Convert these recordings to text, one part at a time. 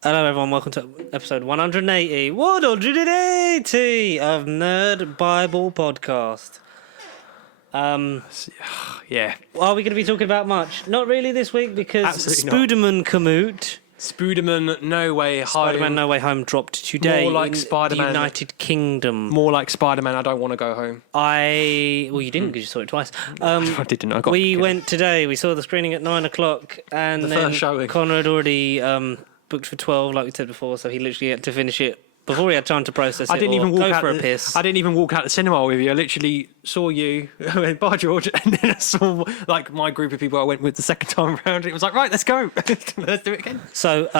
Hello, everyone. Welcome to episode 180 of Nerd Bible Podcast. Yeah. Are we going to be talking about much? Not really this week because Absolutely Spooderman No Way Home. Spider-Man No Way Home dropped today. More like in Spider-Man. the United Kingdom. More like Spider-Man. I don't want to go home. Well, you didn't because you saw it twice. I didn't. We went today. We saw the screening at 9 o'clock, and the then first showing. Connor had already booked for 12, like we said before, so he literally had to finish it before he had time to process I didn't even walk go out for a piss. I didn't even walk out the cinema with you. I literally saw you. I went, bye, George, and then I saw like my group of people I went with the second time around. It was like, right, let's go. Let's do it again. So,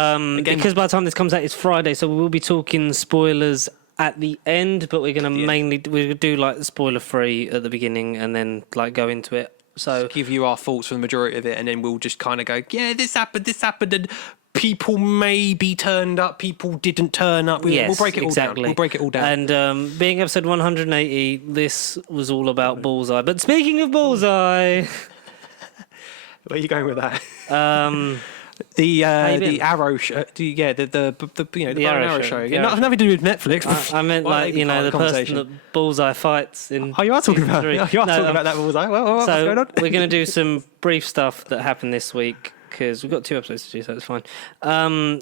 because by the time this comes out, it's Friday, so we will be talking spoilers at the end, but we're going to we'll do like spoiler free at the beginning and then like go into it. So just give you our thoughts for the majority of it, and then we'll just kind of go, yeah, this happened, and people maybe turned up, people didn't turn up. We'll break it all down. We'll break it all down. And being episode 180, this was all about Bullseye. But speaking of Bullseye, where are you going with that? The Arrow show, the Arrow show. Nothing to do with Netflix. I meant like the person that Bullseye fights in. Oh, you are talking about it. You are talking about that Bullseye. Well, what's going on? We're going to do some brief stuff that happened this week because we've got 2 episodes to do, so it's fine.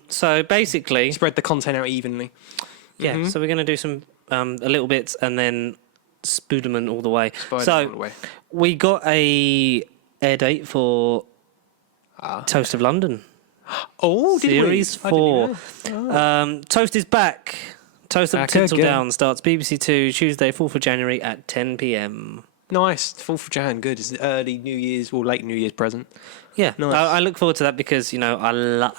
So basically, spread the content out evenly. Yeah. Mm-hmm. So we're going to do some a little bits and then Spooderman all the way. We got a air date for Toast of London. Oh, did Series we? 4. Toast is back. Toast of Tinseldown starts BBC 2 Tuesday, 4th of January at 10 p.m. Nice. 4th of Jan, good. It's early New Year's or late New Year's present. Yeah, nice. I look forward to that because, I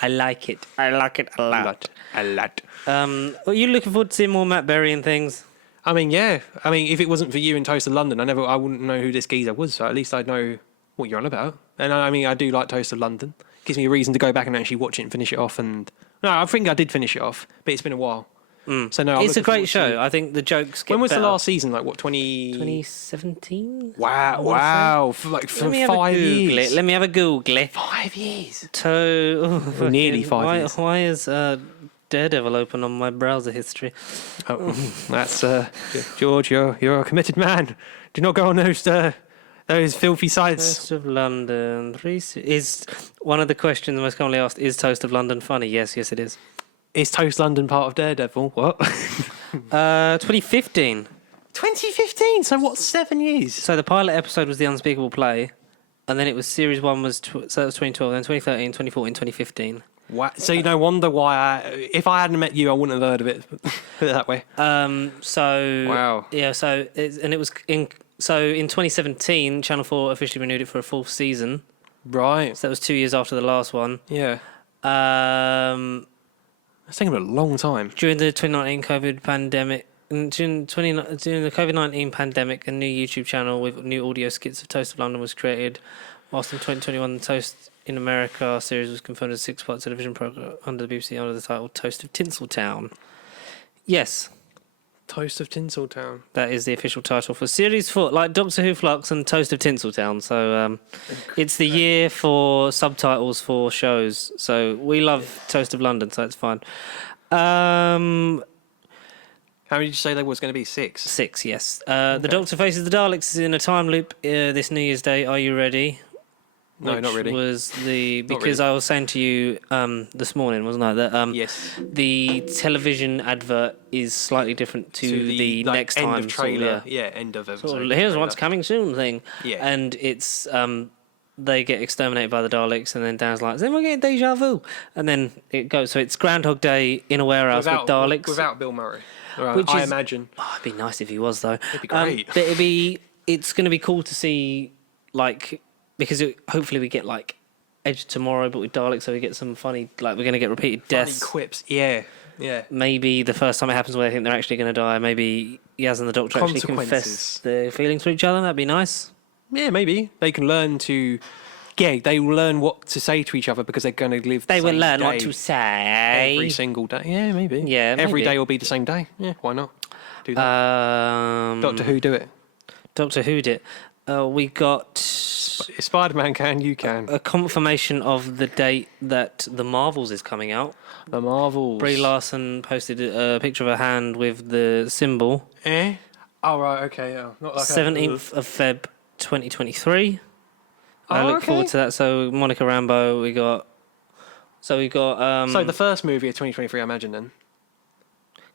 like it. I like it a lot. A lot. Are you looking forward to seeing more Matt Berry and things? I mean, yeah. I mean, if it wasn't for you in Toast of London, I wouldn't know who this geezer was, so at least I'd know what you're on about. And I mean, I do like Toast of London. Gives me a reason to go back and actually watch it and finish it off. And no, I think I did finish it off, but it's been a while. So no, it's a great show. I think the jokes get When was better. the last season? Like what, 2017? Wow. For 5 years. Let me have a Google it. 5 years. Nearly 5 years. Why is Daredevil open on my browser history? Oh, that's George. You're a committed man. Do not go on those filthy sites. Toast of London. Is one of the questions most commonly asked, is Toast of London funny? Yes, it is. Is Toast London part of Daredevil? What? 2015. 2015? So what, 7 years? So the pilot episode was The Unspeakable Play, and then it was series 1 was so that was 2012, then 2013, 2014, 2015. Wow. So you no wonder why if I hadn't met you, I wouldn't have heard of it. Put it that way. Wow. Yeah. So it was in 2017, Channel 4 officially renewed it for a 4th season. Right. So that was 2 years after the last one. Yeah. It's taken a long time. During the 2019 COVID pandemic, during the COVID-19 pandemic, a new YouTube channel with new audio skits of Toast of London was created. Whilst in 2021, the Toast in America series was confirmed as a 6-part television program under the BBC under the title Toast of Tinseltown. Yes. Toast of Tinseltown. That is the official title for Series 4, like Doctor Who Flux and Toast of Tinseltown. So it's the year for subtitles for shows. So we love Toast of London, so it's fine. How many did you say there was going to be? 6? 6, yes. The Doctor faces the Daleks is in a time loop this New Year's Day. Are you ready? No, not really. Because I was saying to you this morning, wasn't I, that yes, the television advert is slightly different to the next end time of trailer. End of episode. Here's what's coming soon thing. Yeah, and it's they get exterminated by the Daleks, and then Dan's like, "Then we're getting deja vu," and then it goes. So it's Groundhog Day in a warehouse with Daleks without Bill Murray. I imagine. Oh, it'd be nice if he was though. It'd be great. But it's going to be cool to see because hopefully we get like Edge tomorrow, but with Daleks, so we get some funny, we're going to get repeated deaths. Funny quips, yeah. Maybe the first time it happens where they think they're actually going to die, maybe Yaz and the Doctor actually confess their feelings for each other. That'd be nice. Yeah, maybe. They can learn to... Yeah, they will learn what to say to each other because they're going to live the same day. They will learn what to say. Every single day. Yeah, maybe. Yeah, maybe. Every day will be the same day. Yeah, why not? Do that. Doctor Who, do it. Doctor Who'd it. We got... If Spider-Man can, you can. a confirmation of the date that the Marvels is coming out. The Marvels. Brie Larson posted a picture of her hand with the symbol. Oh, right, okay. Yeah. Not like 17th of Feb 2023. I Oh, look okay. forward to that. So Monica Rambeau, we got. So the first movie of 2023, I imagine, then.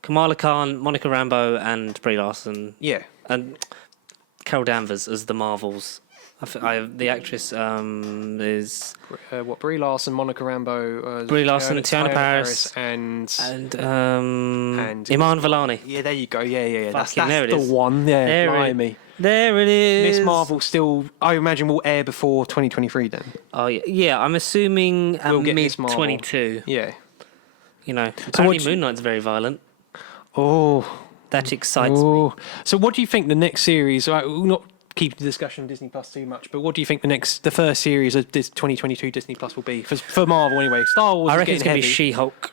Kamala Khan, Monica Rambeau, and Brie Larson, Yeah. and Carol Danvers as the Marvels. The actress is Brie Larson, Monica Rambeau, Brie Larson, Tiana Paris, and Iman Vellani. yeah, there you go. Yeah. That's there it the is. one. Yeah, There blimey. There it is. Miss Marvel still, I imagine, will air before 2023 then. Oh yeah. I'm assuming We'll get mid Miss Marvel. 22. Yeah. You know, apparently Moon Knight's very violent. Oh. That excites me. So what do you think the next series, right, we'll not keep the discussion on Disney Plus too much, but what do you think the first series of this 2022 Disney Plus will be? For Marvel anyway. Star Wars I is reckon it's getting going to be heavy. She-Hulk.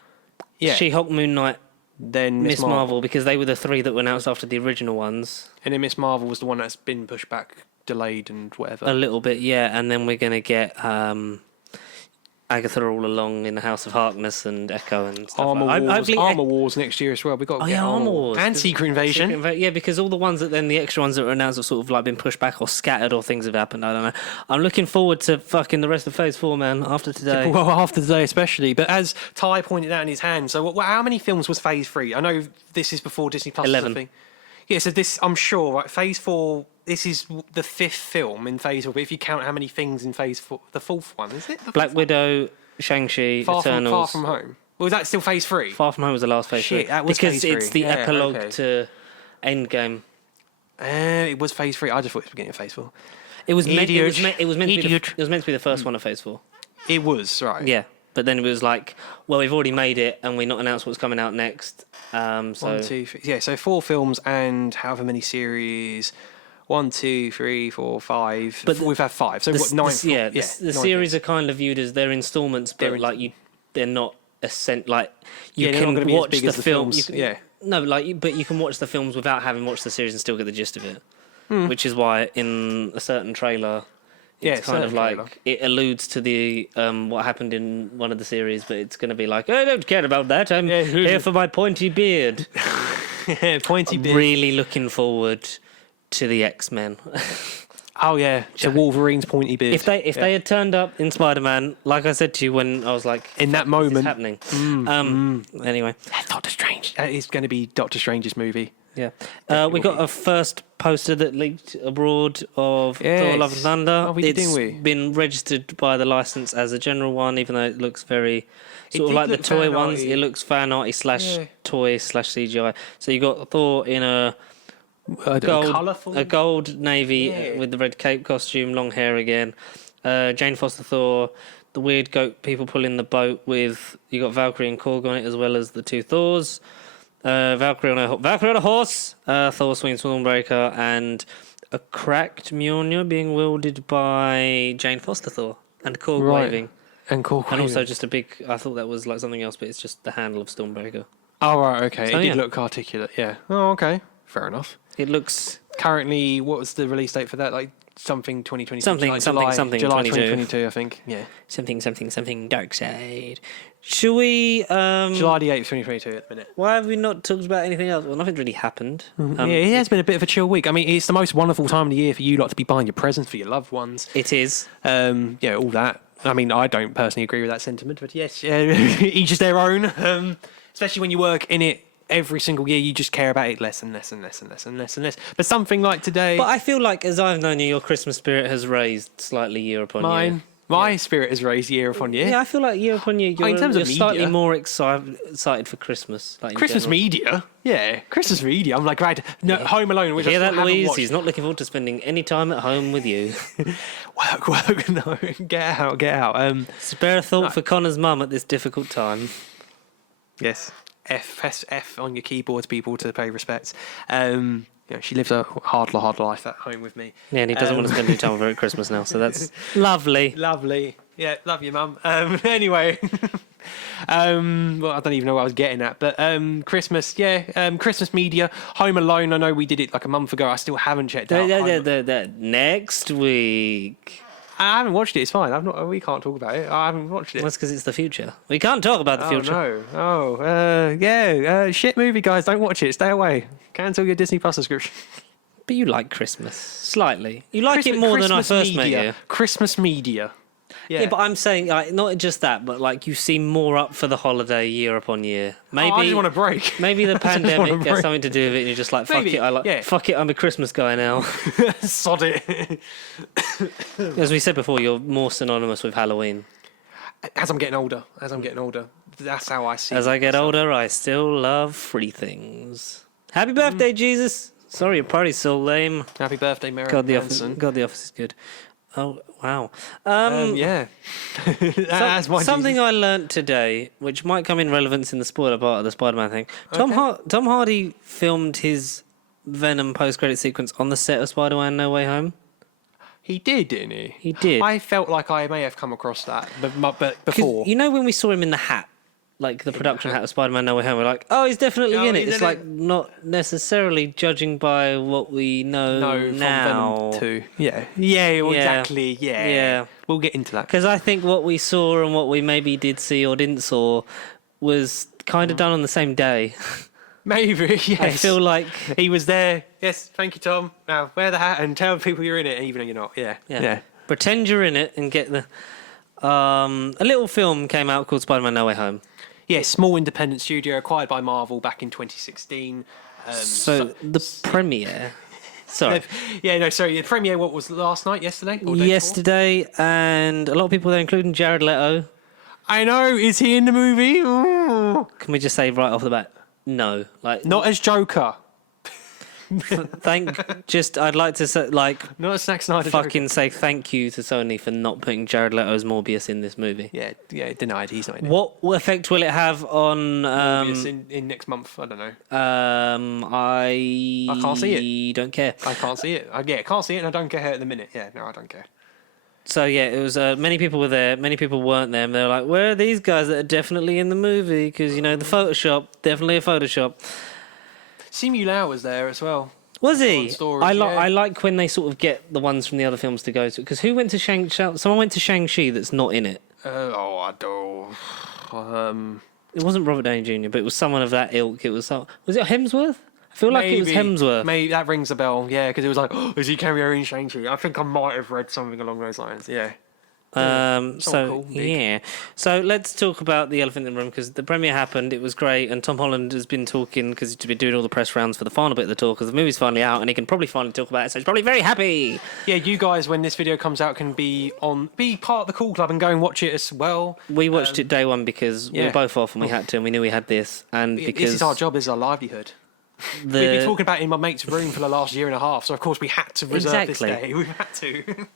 Yeah. She-Hulk, Moon Knight, Then Miss Marvel, because they were the three that were announced after the original ones. And then Miss Marvel was the one that's been pushed back, delayed and whatever. A little bit, yeah. And then we're going to get Agatha all along in the House of Harkness and Echo and stuff. Armor Wars next year as well. We've got to get Armor Wars. And Secret Invasion. Yeah, because all the ones that then the extra ones that were announced have sort of like been pushed back or scattered or things have happened. I don't know. I'm looking forward to fucking the rest of Phase 4, man, after today. Well, after today especially. But as Ty pointed out in his hand, so how many films was Phase 3? I know this is before Disney Plus. 11. Yeah, so this, I'm sure, right, Phase 4, this is the 5th film in Phase 4. But if you count how many things in Phase 4, the 4th one, is it? Black Widow, Shang-Chi, Far Eternals. From Home. Well, is that still Phase 3? Far From Home was the last Phase 3. That was because Phase 3. it's the Yeah, epilogue okay. to Endgame. It was Phase 3. I just thought it was beginning of Phase 4. It was meant. Idiot. It was meant to be. Idiot. It was meant to be the first one of Phase 4. It was, right. Yeah, but then it was like, well, we've already made it, and we're not announced what's coming out next. So 1, 2, 3. Yeah, so 4 films and however many series. 1, 2, 3, 4, 5. But we've had 5. So what? 9. The series are kind of viewed as they're installments, but they're not like you they're not can gonna be as watch big the as the films. films, No, but you can watch the films without having watched the series and still get the gist of it. Which is why in a certain trailer, it's kind of like it alludes to the what happened in one of the series, but it's going to be like, I don't care about that. I'm here for my pointy beard. Pointy beard. Really looking forward to the X-Men. Oh yeah, to Wolverine's pointy beard. If they had turned up in Spider-Man, like I said to you when I was like, in that moment, happening. Anyway, Doctor Strange. It's going to be Doctor Strange's movie. Yeah, we got a first poster that leaked abroad of Thor: Love and Thunder. Oh, It's been registered by the license as a general one, even though it looks very sort of like the toy ones. It looks fan arty / toy / CGI. So you got Thor in a gold navy with the red cape costume, long hair again. Jane Foster Thor. The weird goat people pulling the boat with you got Valkyrie and Korg on it, as well as the two Thors. Valkyrie on a horse, Thor swinging Stormbreaker, and a cracked Mjolnir being wielded by Jane Foster Thor, and Korg waving. And Korg And also just a big, I thought that was like something else, but it's just the handle of Stormbreaker. Oh, right, okay. So, it did look articulate, yeah. Oh, okay. Fair enough. It looks... Currently, what was the release date for that? Like something 2022? Something, like something, July, something, July 22. 2022, I think. Yeah. Something, Dark Side. Should we... July the 8th, 2022 at the minute. Why have we not talked about anything else? Well, nothing's really happened. Yeah, it has been a bit of a chill week. I mean, it's the most wonderful time of the year for you lot to be buying your presents for your loved ones. It is. Yeah, all that. I mean, I don't personally agree with that sentiment, but yes, each is their own. Especially when you work in it every single year, you just care about it less and less and less and less and less and less. But something like today... But I feel like, as I've known you, your Christmas spirit has raised slightly year upon year. My spirit has raised year upon year. Yeah, I feel like year upon year, you're slightly more excited for Christmas. Like Christmas media? Yeah, Christmas media. I'm like, right, no, Home Alone, which hear I that, still Louise? haven't watched. He's not looking forward to spending any time at home with you. Work, no, get out. Spare a thought for Connor's mum at this difficult time. Yes. Press F on your keyboards, people, to pay respects. She lives a hard life at home with me. Yeah, and he doesn't want to spend any time with her at Christmas now, so that's lovely. Lovely. Yeah, love you, Mum. Anyway, well, I don't even know what I was getting at, but Christmas, Christmas media, Home Alone. I know we did it like a month ago. I still haven't checked out. Next week. I haven't watched it. It's fine. We can't talk about it. I haven't watched it. That's because it's the future. We can't talk about the future. Oh no. Shit movie, guys. Don't watch it. Stay away. Cancel your Disney Plus subscription. But you like Christmas slightly. You like it more than I first met you. Christmas media. Yeah, but I'm saying like not just that, but like you seem more up for the holiday year upon year. Maybe I just want a break. Maybe the pandemic has something to do with it, and you're just like, fuck Maybe, it. Fuck it. I'm a Christmas guy now. Sod it. As we said before, you're more synonymous with Halloween. As I'm getting older, that's how I see it. As I get older, I still love free things. Happy birthday, Jesus. Sorry, your party's so lame. Happy birthday, Mary God, Manson. the office is good. Oh, wow. Yeah. Something I learnt today, which might come in relevance in the spoiler part of the Spider-Man thing. Tom Hardy filmed his Venom post-credit sequence on the set of Spider-Man No Way Home. He did, didn't he? He did. I felt like I may have come across that but before. You know when we saw him in the hat? Like the production hat of Spider-Man No Way Home, we're like, oh, he's definitely in it. It's like not necessarily judging by what we know now. From Venom 2. Yeah, exactly. Yeah. We'll get into that. Because I think what we saw and what we maybe did see or didn't saw was kind of done on the same day. Maybe, yes. I feel like he was there. Yes, thank you, Tom. Now wear the hat and tell people you're in it, even though you're not. Yeah. Pretend you're in it and get the. A little film came out called Spider-Man No Way Home. Yeah, small independent studio acquired by Marvel back in 2016. The premiere. Sorry. The premiere, what was last night, yesterday? Or day yesterday, and a lot of people there, including Jared Leto. I know, is he in the movie? Ooh. Can we just say right off the bat, no. Not as Joker. I'd like to say, not as Zack Snyder. Fucking say thank you to Sony for not putting Jared Leto's Morbius in this movie. Yeah, denied. He's not in it. What effect will it have on Morbius in next month? I don't know. I can't see it. Don't care. I can't see it. I can't see it, and I don't care at the minute. Yeah, no, I don't care. So yeah, it was. Many people were there. Many people weren't there. And they were like, "Where are these guys that are definitely in the movie?" Because the Photoshop, definitely a Photoshop. Simu Lau was there as well. Was he? Storage, I like when they sort of get the ones from the other films to go to. Because who went to Shang-Chi? Someone went to Shang-Chi that's not in it. I don't. It wasn't Robert Downey Jr., but it was someone of that ilk. Was it Hemsworth? I feel like it was Hemsworth. Maybe that rings a bell. Yeah, because it was like, is he cameo in Shang-Chi? I think I might have read something along those lines. Yeah. So let's talk about the elephant in the room, because the premiere happened, it was great, and Tom Holland has been talking because he's been doing all the press rounds for the final bit of the tour, because the movie's finally out and he can probably finally talk about it, so he's probably very happy. Yeah, you guys, when this video comes out, can be part of the Cool Club and go and watch it as well. We watched it day one because we were both off and we had to, and we knew we had this, and because this is our job, this is our livelihood. We've been talking about it in my mate's room for the last year and a half, so of course we had to reserve this day. We've had to.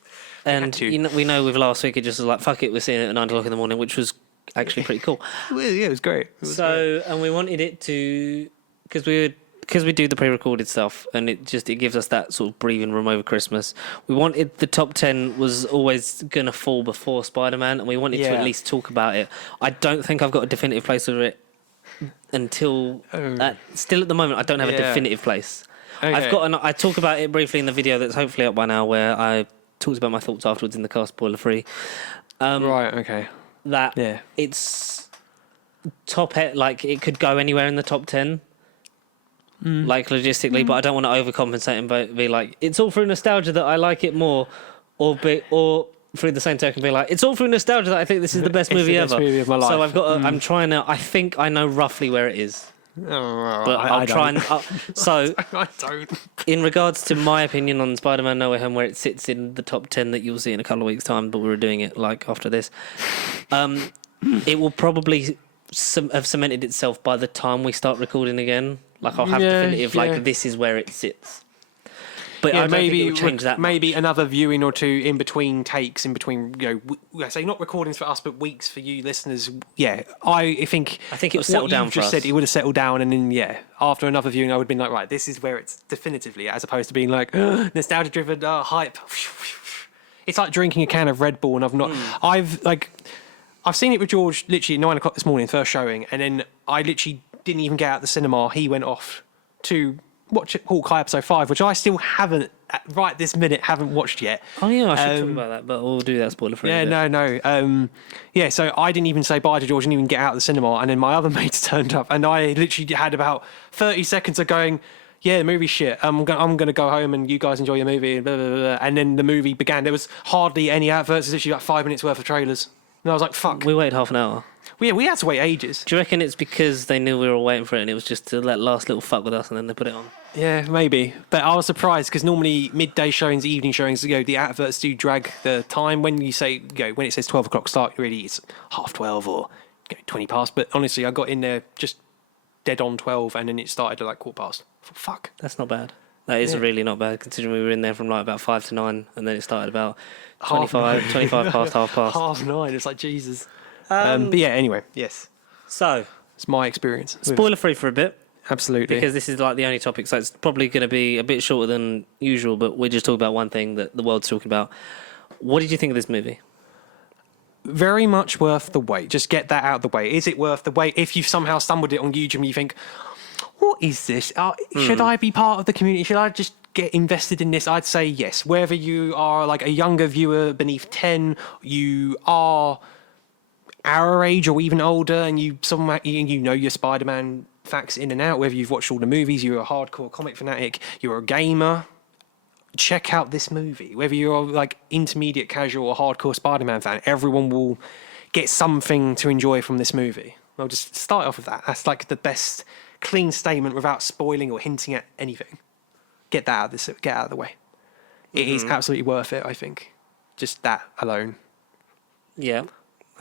And we know with last week it just was like, fuck it, we're seeing it at 9 o'clock in the morning, which was actually pretty cool. Yeah, it was great. And we wanted it to, because we do the pre-recorded stuff, and it gives us that sort of breathing room over Christmas. We wanted the top 10 was always going to fall before Spider-Man, and we wanted to at least talk about it. I don't think I've got a definitive place for it until still at the moment. I don't have a definitive place. Okay. I talk about it briefly in the video that's hopefully up by now, where I talked about my thoughts afterwards in the car, spoiler free. Right, okay. It's top like it could go anywhere in the top 10, like logistically, but I don't want to overcompensate and be like, it's all through nostalgia that I like it more, or through the same token be like, it's all through nostalgia that I think this is the best movie ever. Movie of my life. So I've got I'm trying to, I think I know roughly where it is. Oh, but I'll try and so I don't. In regards to my opinion on Spider-Man No Way Home, where it sits in the top 10 that you'll see in a couple of weeks' time, but we're doing it like after this, it will probably have cemented itself by the time we start recording again. Like I'll have definitive like this is where it sits. But I don't think it will change that much. Maybe another viewing or two in between takes, in between, I say not recordings for us, but weeks for you listeners. Yeah, I think it will settle down for us. Said it would have settled down, and then after another viewing, I would have been like, right, this is where it's definitively, as opposed to being like nostalgia-driven hype. It's like drinking a can of Red Bull, and I've not. I've seen it with George literally at 9 o'clock this morning, first showing, and then I literally didn't even get out of the cinema. He went off to watch Hawkeye episode 5, which I still haven't right this minute haven't watched yet. Oh yeah, I should talk about that, but we'll do that spoiler free. Yeah, no. Yeah, so I didn't even say bye to George, didn't even get out of the cinema, and then my other mates turned up, and I literally had about 30 seconds of going, yeah, the movie's shit. I'm going to go home and you guys enjoy your movie. Blah, blah, blah, blah. And then the movie began. There was hardly any adverts. There's literally like 5 minutes worth of trailers. And I was like, fuck. We waited half an hour. We had to wait ages. Do you reckon it's because they knew we were all waiting for it and it was just to let last little fuck with us and then they put it on? Yeah, maybe. But I was surprised because normally midday showings, evening showings, the adverts do drag the time. When you say, when it says 12 o'clock start, really it's 12:30 or 20 past. But honestly, I got in there just dead on 12 and then it started at like 15:15. Fuck. That's not bad. That is really not bad considering we were in there from like about 5 to 9 and then it started about 25 past, half past. 9:30. It's like, Jesus. But yeah, anyway, yes. So, it's my experience. Spoiler free for a bit. Absolutely. Because this is like the only topic, so it's probably going to be a bit shorter than usual, but we're just talking about one thing that the world's talking about. What did you think of this movie? Very much worth the wait. Just get that out of the way. Is it worth the wait? If you've somehow stumbled it on YouTube and you think, what is this? Should I be part of the community? Should I just get invested in this? I'd say yes. Whether you are like a younger viewer beneath 10, you are our age or even older, and you know your Spider-Man facts in and out, whether you've watched all the movies, you're a hardcore comic fanatic, you're a gamer, check out this movie. Whether you're like intermediate casual or hardcore Spider-Man fan, everyone will get something to enjoy from this movie. I'll just start off with that. That's like the best clean statement without spoiling or hinting at anything. Get that get out of the way. It is absolutely worth it, I think. Just that alone. Yeah.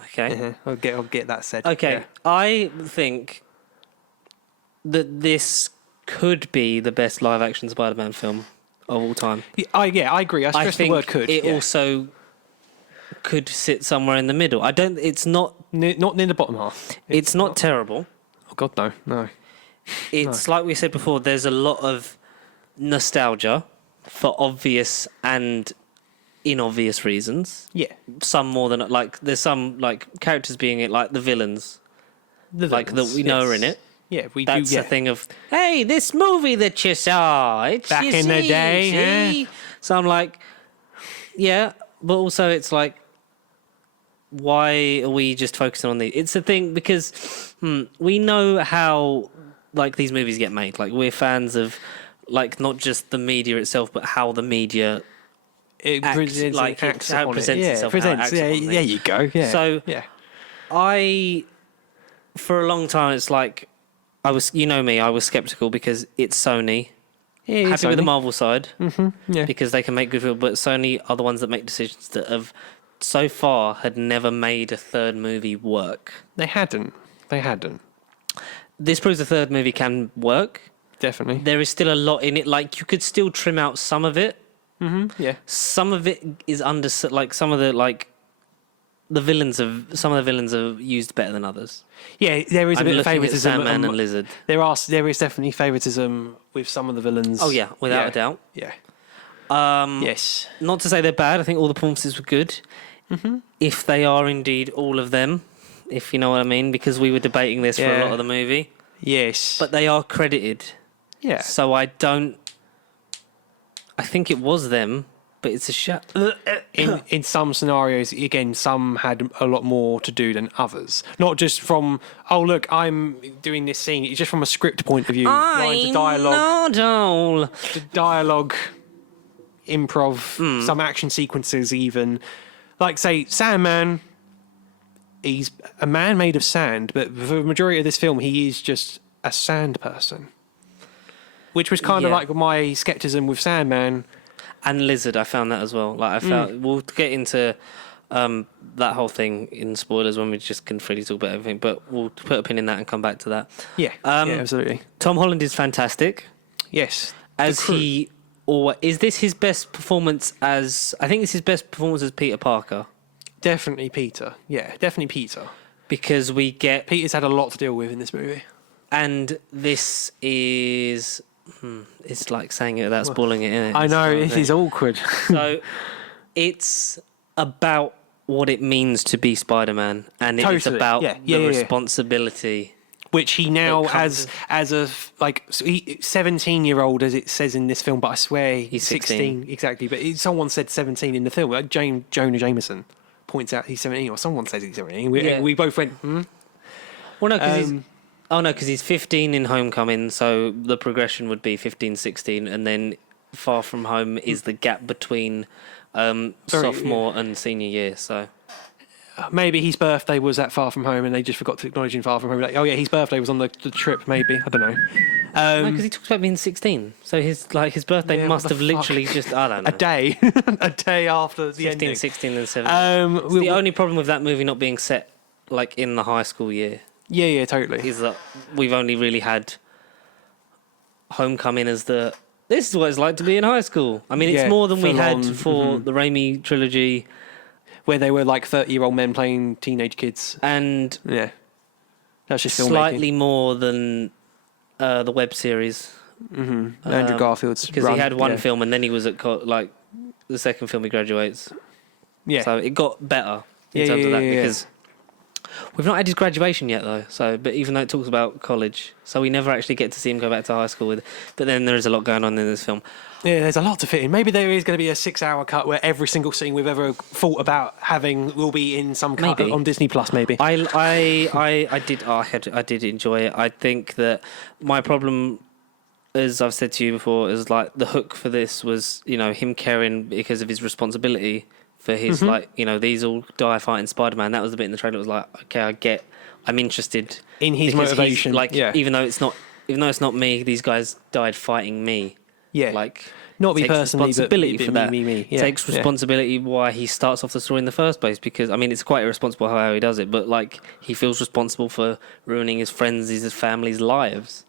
Okay. I'll get that said. Okay. Yeah. I think that this could be the best live action Spider-Man film of all time. Yeah, I agree. I stress the word could. It also could sit somewhere in the middle. It's not not near the bottom half. It's not terrible. Oh God, no. It's like we said before, there's a lot of nostalgia for obvious and inobvious reasons. Yeah. Some more than like there's some like characters being it like the villains. That we know are in it. Yeah, That's the thing of, hey, this movie that you saw, back in the day. Yeah. So I'm like, yeah, but also it's like, why are we just focusing on these? It's a thing because we know how like these movies get made. Like we're fans of like not just the media itself, but how the media how it presents itself. Yeah, you go. Yeah. So for a long time, it's like I was skeptical because it's Sony. Yeah, happy with the Marvel side, yeah, because they can make good films, but Sony are the ones that make decisions that have so far had never made a third movie work. They hadn't. This proves the third movie can work. Definitely. There is still a lot in it. Like you could still trim out some of it. Yeah. Some of it is under like some of the like the villains are used better than others. Yeah, there is a bit of favoritism. Sandman and Lizard. There is definitely favoritism with some of the villains. Oh yeah, without a doubt. Yeah. Yes. Not to say they're bad. I think all the performances were good. If they are indeed all of them, if you know what I mean, because we were debating this for a lot of the movie. Yes. But they are credited. Yeah. So I think it was them, but it's a shot. In some scenarios, again, some had a lot more to do than others. Not just from, oh, look, I'm doing this scene. It's just from a script point of view. Lines of dialogue. The dialogue, improv, some action sequences even. Like, say, Sandman, he's a man made of sand, but for the majority of this film, he is just a sand person. Which was kind of like my skepticism with Sandman. And Lizard, I found that as well. Like I felt we'll get into that whole thing in spoilers when we just can freely talk about everything, but we'll put a pin in that and come back to that. Yeah, absolutely. Tom Holland is fantastic. Yes. Is this his best performance as... I think it's his best performance as Peter Parker. Definitely Peter. Yeah, definitely Peter. Because we get... Peter's had a lot to deal with in this movie. And this is... it's like saying it without spoiling it, isn't it? I know, it is awkward. So, it's about what it means to be Spider-Man. And it's about the responsibility which he now It comes- as a 17-year-old, as it says in this film, but I swear He's 16. exactly. But someone said 17 in the film. Like Jonah Jameson points out he's 17, or someone says he's 17. We both went, Well, no, because he's 15 in Homecoming, so the progression would be 15, 16, and then Far From Home is the gap between sophomore and senior year. So maybe his birthday was at Far From Home, and they just forgot to acknowledge in Far From Home. Like, oh yeah, his birthday was on the trip. Maybe, I don't know. because he talks about being 16, so his birthday Yeah, must what have the literally just, I don't know, a day, a day after the 15, ending. 16, and 17. It's the only problem with that movie not being set like in the high school year Yeah, totally. is that we've only really had Homecoming as the. This is what it's like to be in high school. I mean, it's Yeah, more than we full had on, for the Raimi trilogy Where they were like 30-year-old men playing teenage kids. and Yeah, that's just slightly more than the web series. Andrew Garfield's Because run. he had one yeah. film and then he was at the second film he graduates. Yeah, So it got better in Yeah, terms of yeah, that yeah, yeah. because we've not had his graduation yet though. So, but even though it talks about college, so we never actually get to see him go back to high school with. But then there is a lot going on in this film. yeah. There's a lot to fit in. Maybe there is going to be a 6-hour cut where every single scene we've ever thought about having will be in some cut Maybe. on Disney Plus. Maybe. I did enjoy it. I think that my problem, as I've said to you before, is like the hook for this was him caring because of his responsibility for his these all die fighting Spider-Man. That was the bit in the trailer. It was like, okay, I'm interested In his because he's, motivation, like yeah. even though it's not me, these guys died fighting me. Yeah. Like Not me takes personally, responsibility but for that. me. Yeah. Takes responsibility why he starts off the story in the first place. Because I mean, it's quite irresponsible how he does it, but like he feels responsible for ruining his friends, his family's lives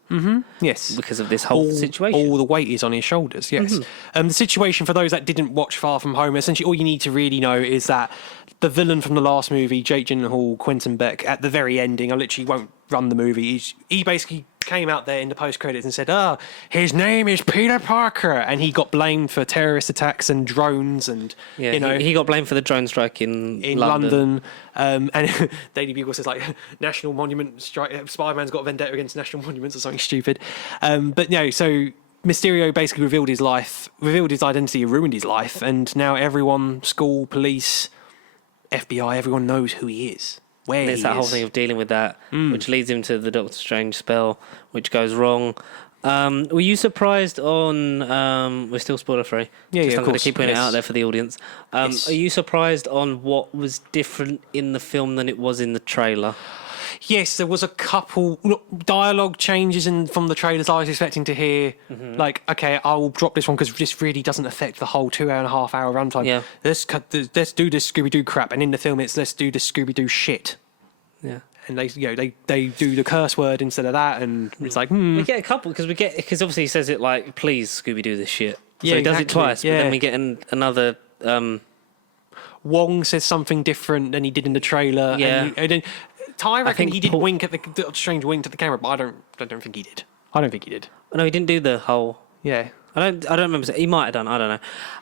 Yes. because of this whole situation. All the weight is on his shoulders, yes. The situation, for those that didn't watch Far From Home, essentially all you need to really know is that the villain from the last movie, Jake Gyllenhaal, Quentin Beck, at the very ending, I literally won't run the movie, he basically came out there in the post-credits and said, his name is Peter Parker, and he got blamed for terrorist attacks and drones and, he got blamed for the drone strike in London. And Daily Bugle says, like, national monument strike, Spider-Man's got a vendetta against national monuments or something stupid. But no, so Mysterio basically revealed his identity, ruined his life, and now everyone, school, police, FBI, everyone knows who he is. Where There's he that whole is. thing of dealing with that, which leads him to the Doctor Strange spell, which goes wrong. Were you surprised on? We're still spoiler free. Yeah, Just of I'm going to course, keep putting it yes. out there for the audience. Yes. Are you surprised on what was different in the film than it was in the trailer? Yes, there was a couple dialogue changes from the trailers I was expecting to hear. Like, okay, I'll drop this one because this really doesn't affect the whole 2.5 hour runtime. Yeah. Let's do this Scooby-Doo crap, and in the film it's let's do this Scooby-Doo shit. Yeah. And they do the curse word instead of that, and it's like, We get a couple because obviously he says it like, "Please, Scooby, do this shit." Yeah, so he does it exactly, twice, but yeah. then we get another. Wong says something different than he did in the trailer. Yeah. And then Ty reckon think he did Paul- wink at the Strange winked at the camera, but I don't think he did. I don't think he did. No, he didn't do the whole. Yeah, I don't remember. He might have done. I don't know.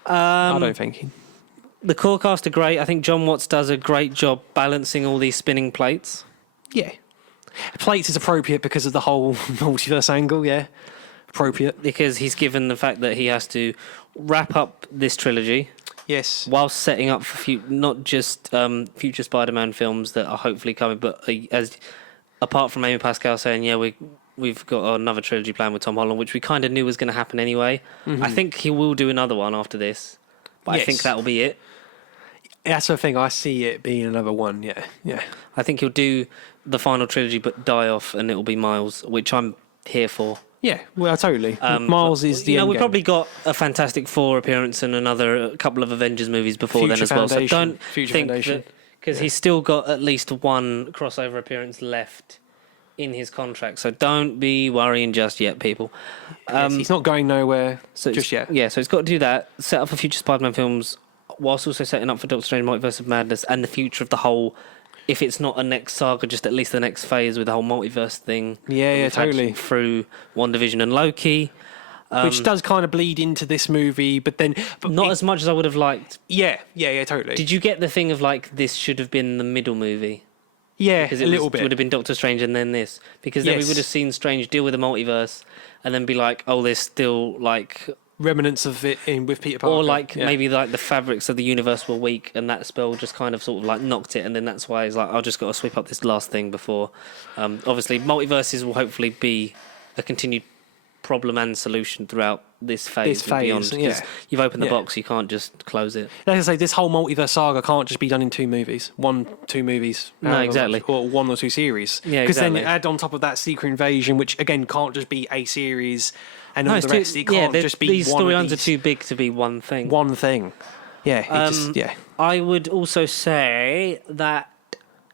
I don't think he. The core cast are great. I think John Watts does a great job balancing all these spinning plates. Yeah. Plates is appropriate because of the whole multiverse angle, yeah. Appropriate. Because he's given the fact that he has to wrap up this trilogy Yes. whilst setting up for not just future Spider-Man films that are hopefully coming, but as apart from Amy Pascal saying, yeah, we've got another trilogy plan with Tom Holland, which we kind of knew was going to happen anyway. I think he will do another one after this, but I Yes. think that will be it. That's the thing, I see it being another one, yeah. I think he'll do the final trilogy but die off and it'll be Miles, which I'm here for. Yeah, well, totally. Miles is the we endgame. probably got a Fantastic Four appearance and a couple of Avengers movies before then Future as well. So Foundation, don't Future think Foundation. that because he's still got at least one crossover appearance left in his contract. So don't be worrying just yet, people. Yes, he's not going nowhere just yet. Yeah, so it's got to do that. Set up for future Spider-Man films, whilst also setting up for Doctor Strange Multiverse of Madness and the future of the whole. If it's not a next saga, just at least the next phase with the whole multiverse thing. Yeah, that we've had totally. through WandaVision and Loki. Which does kind of bleed into this movie, but then... Not as much as I would have liked. Yeah, totally. Did you get the thing of like this should have been the middle movie? Yeah, because a little bit. would have been Doctor Strange and then this, because then we Yes. would have seen Strange deal with the multiverse and then be like, oh, there's still like, Remnants of it in with Peter Parker. or like Yeah. maybe like the fabrics of the universe were weak and that spell just kind of sort of like knocked it, and then that's why he's like, I'll just got to sweep up this last thing before. Obviously, multiverses will hopefully be a continued problem and solution throughout this phase and beyond. Because you've opened the box, you can't just close it. Like I say, this whole multiverse saga can't just be done in 2 movies. 2 movies. No, exactly. Or 1 or 2 series. Yeah, Because exactly. then add on top of that Secret Invasion, which again can't just be a series, and all the it's rest. It can't just be these one of storylines these, are too big to be one thing. one thing. Yeah, I would also say that,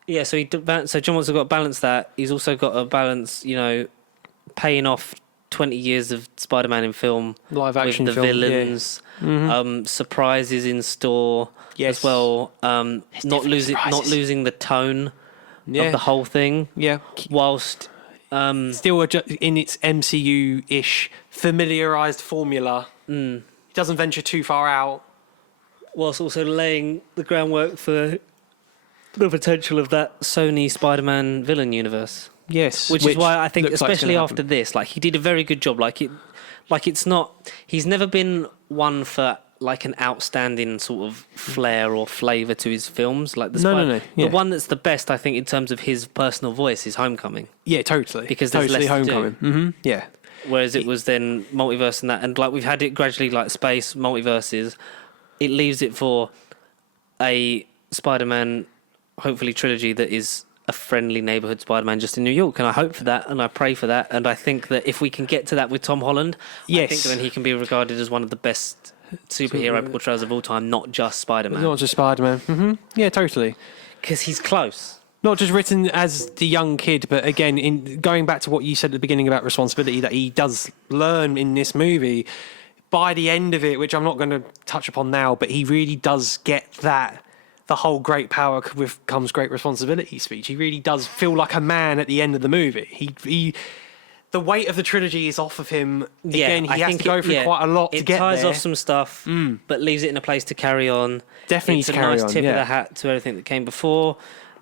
yeah, so John wants to got to balance that. He's also got to balance, paying off 20 years of Spider-Man in film, Live action with the film, villains, surprises in store Yes. as well. Not definitely surprises. losing the tone of the whole thing. Yeah. Whilst Still in its MCU-ish familiarized formula. It doesn't venture too far out. whilst also laying the groundwork for the potential of that Sony Spider-Man villain universe. Yes, Which is why I think, looks like it's especially gonna after happen. this, like he did a very good job. It's not. He's never been one for like an outstanding sort of flair or flavour to his films. Like No. Yeah. The one that's the best, I think, in terms of his personal voice is Homecoming. Yeah, totally. Because there's totally less to do. Homecoming. Yeah. Whereas it was then multiverse and that, and like we've had it gradually like space multiverses. It leaves it for a Spider-Man, hopefully trilogy that is a friendly neighborhood Spider-Man just in New York, and I hope for that, and I pray for that, and I think that if we can get to that with Tom Holland, I think then he can be regarded as one of the best superhero portrayals of all time, not just Spider-Man. Not just Spider-Man. Yeah, totally. Because he's close. Not just written as the young kid, but again, in going back to what you said at the beginning about responsibility that he does learn in this movie, by the end of it, which I'm not going to touch upon now, but he really does get that. The whole great power comes great responsibility speech. He really does feel like a man at the end of the movie. He the weight of the trilogy is off of him. Again, he has to go through quite a lot to get there. It ties off some stuff, but leaves it in a place to carry on. Definitely it's to carry a nice on, tip yeah. of the hat to everything that came before,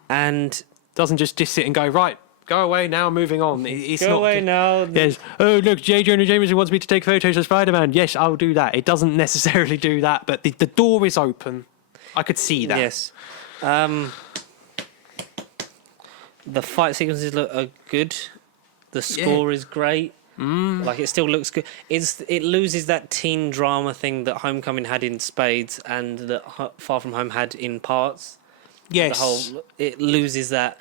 and Doesn't just sit and go, right, go away now, moving on. It's go not away now. Yes. Oh, look, J. Jonah Jameson wants me to take photos of Spider-Man. Yes, I'll do that. It doesn't necessarily do that, but the door is open. I could see that. Yes. The fight sequences are good. The score is great. Like it still looks good. It loses that teen drama thing that Homecoming had in spades and that Far From Home had in parts. Yes. It loses that.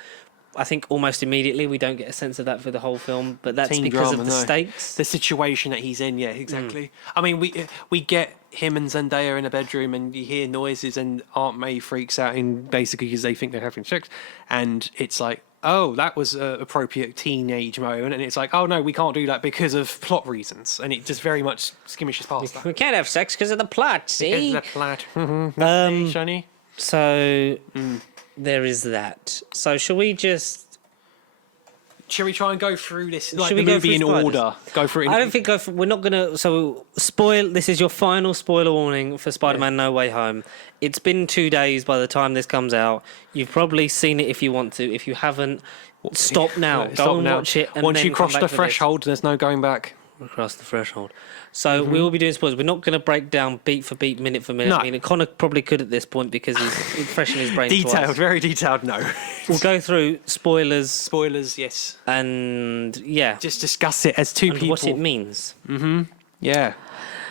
I think almost immediately we don't get a sense of that for the whole film, but that's Teen because drama, of the no. stakes. The situation that he's in, yeah, exactly. I mean, we get him and Zendaya in a bedroom, and you hear noises, and Aunt May freaks out in basically because they think they're having sex, and it's like, oh, that was an appropriate teenage moment, and it's like, oh no, we can't do that because of plot reasons, and it just very much skimmishes past that. We can't have sex because of the plot. See, Because of the plot. Shiny. so there is that. So shall we just? Shall we try and go through this like Should the we go movie through in spiders? order? Go through it. I don't think we're not gonna. So spoil. This is your final spoiler warning for Spider-Man: No Way Home. It's been 2 days by the time this comes out. You've probably seen it if you want to. If you haven't, stop now. Go and watch it. And Once then you cross come the back for this. threshold, there's no going back. Across the threshold. So we will be doing spoilers. We're not going to break down beat for beat, minute for minute. No. I mean, Connor probably could at this point because he's fresh in his brain. Detailed, twice. very detailed. No We'll go through spoilers spoilers. Yes, and just discuss it as two and people. what it means. Yeah,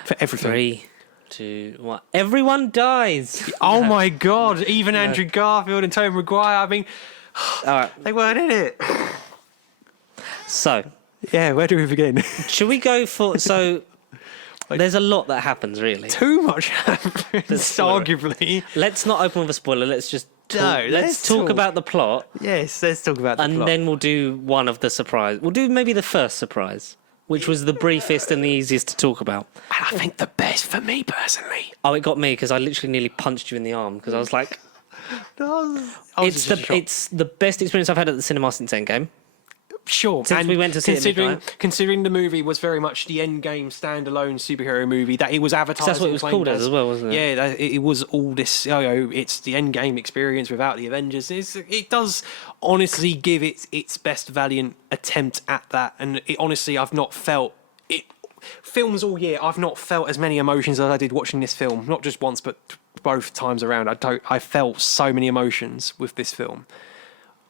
for everything. 3, 2, 1. Everyone dies. Oh my God! Even Andrew Garfield and Tobey Maguire. I mean, All right. they weren't in it. So, Yeah, where do we begin? should we go for so? There's a lot that happens, really. Too much happens, spoil it. arguably. Let's not open with a spoiler. Let's just talk. No, let's talk about the plot, Yes, let's talk about the and plot. then we'll do one of the surprise. We'll do maybe the first surprise, which was the briefest and the easiest to talk about. And I think the best for me personally. Oh, it got me because I literally nearly punched you in the arm because I was like, I was it's the best experience I've had at the cinema since Endgame. sure. Since we went to see it at midnight. Considering the movie was very much the Endgame standalone superhero movie that it was advertised. That's what it was called as well, wasn't it? Yeah, it was all this. It's the Endgame experience without the Avengers. It does honestly give its best valiant attempt at that, and honestly, I've not felt it. Films all year, I've not felt as many emotions as I did watching this film. Not just once, but both times around. I felt so many emotions with this film.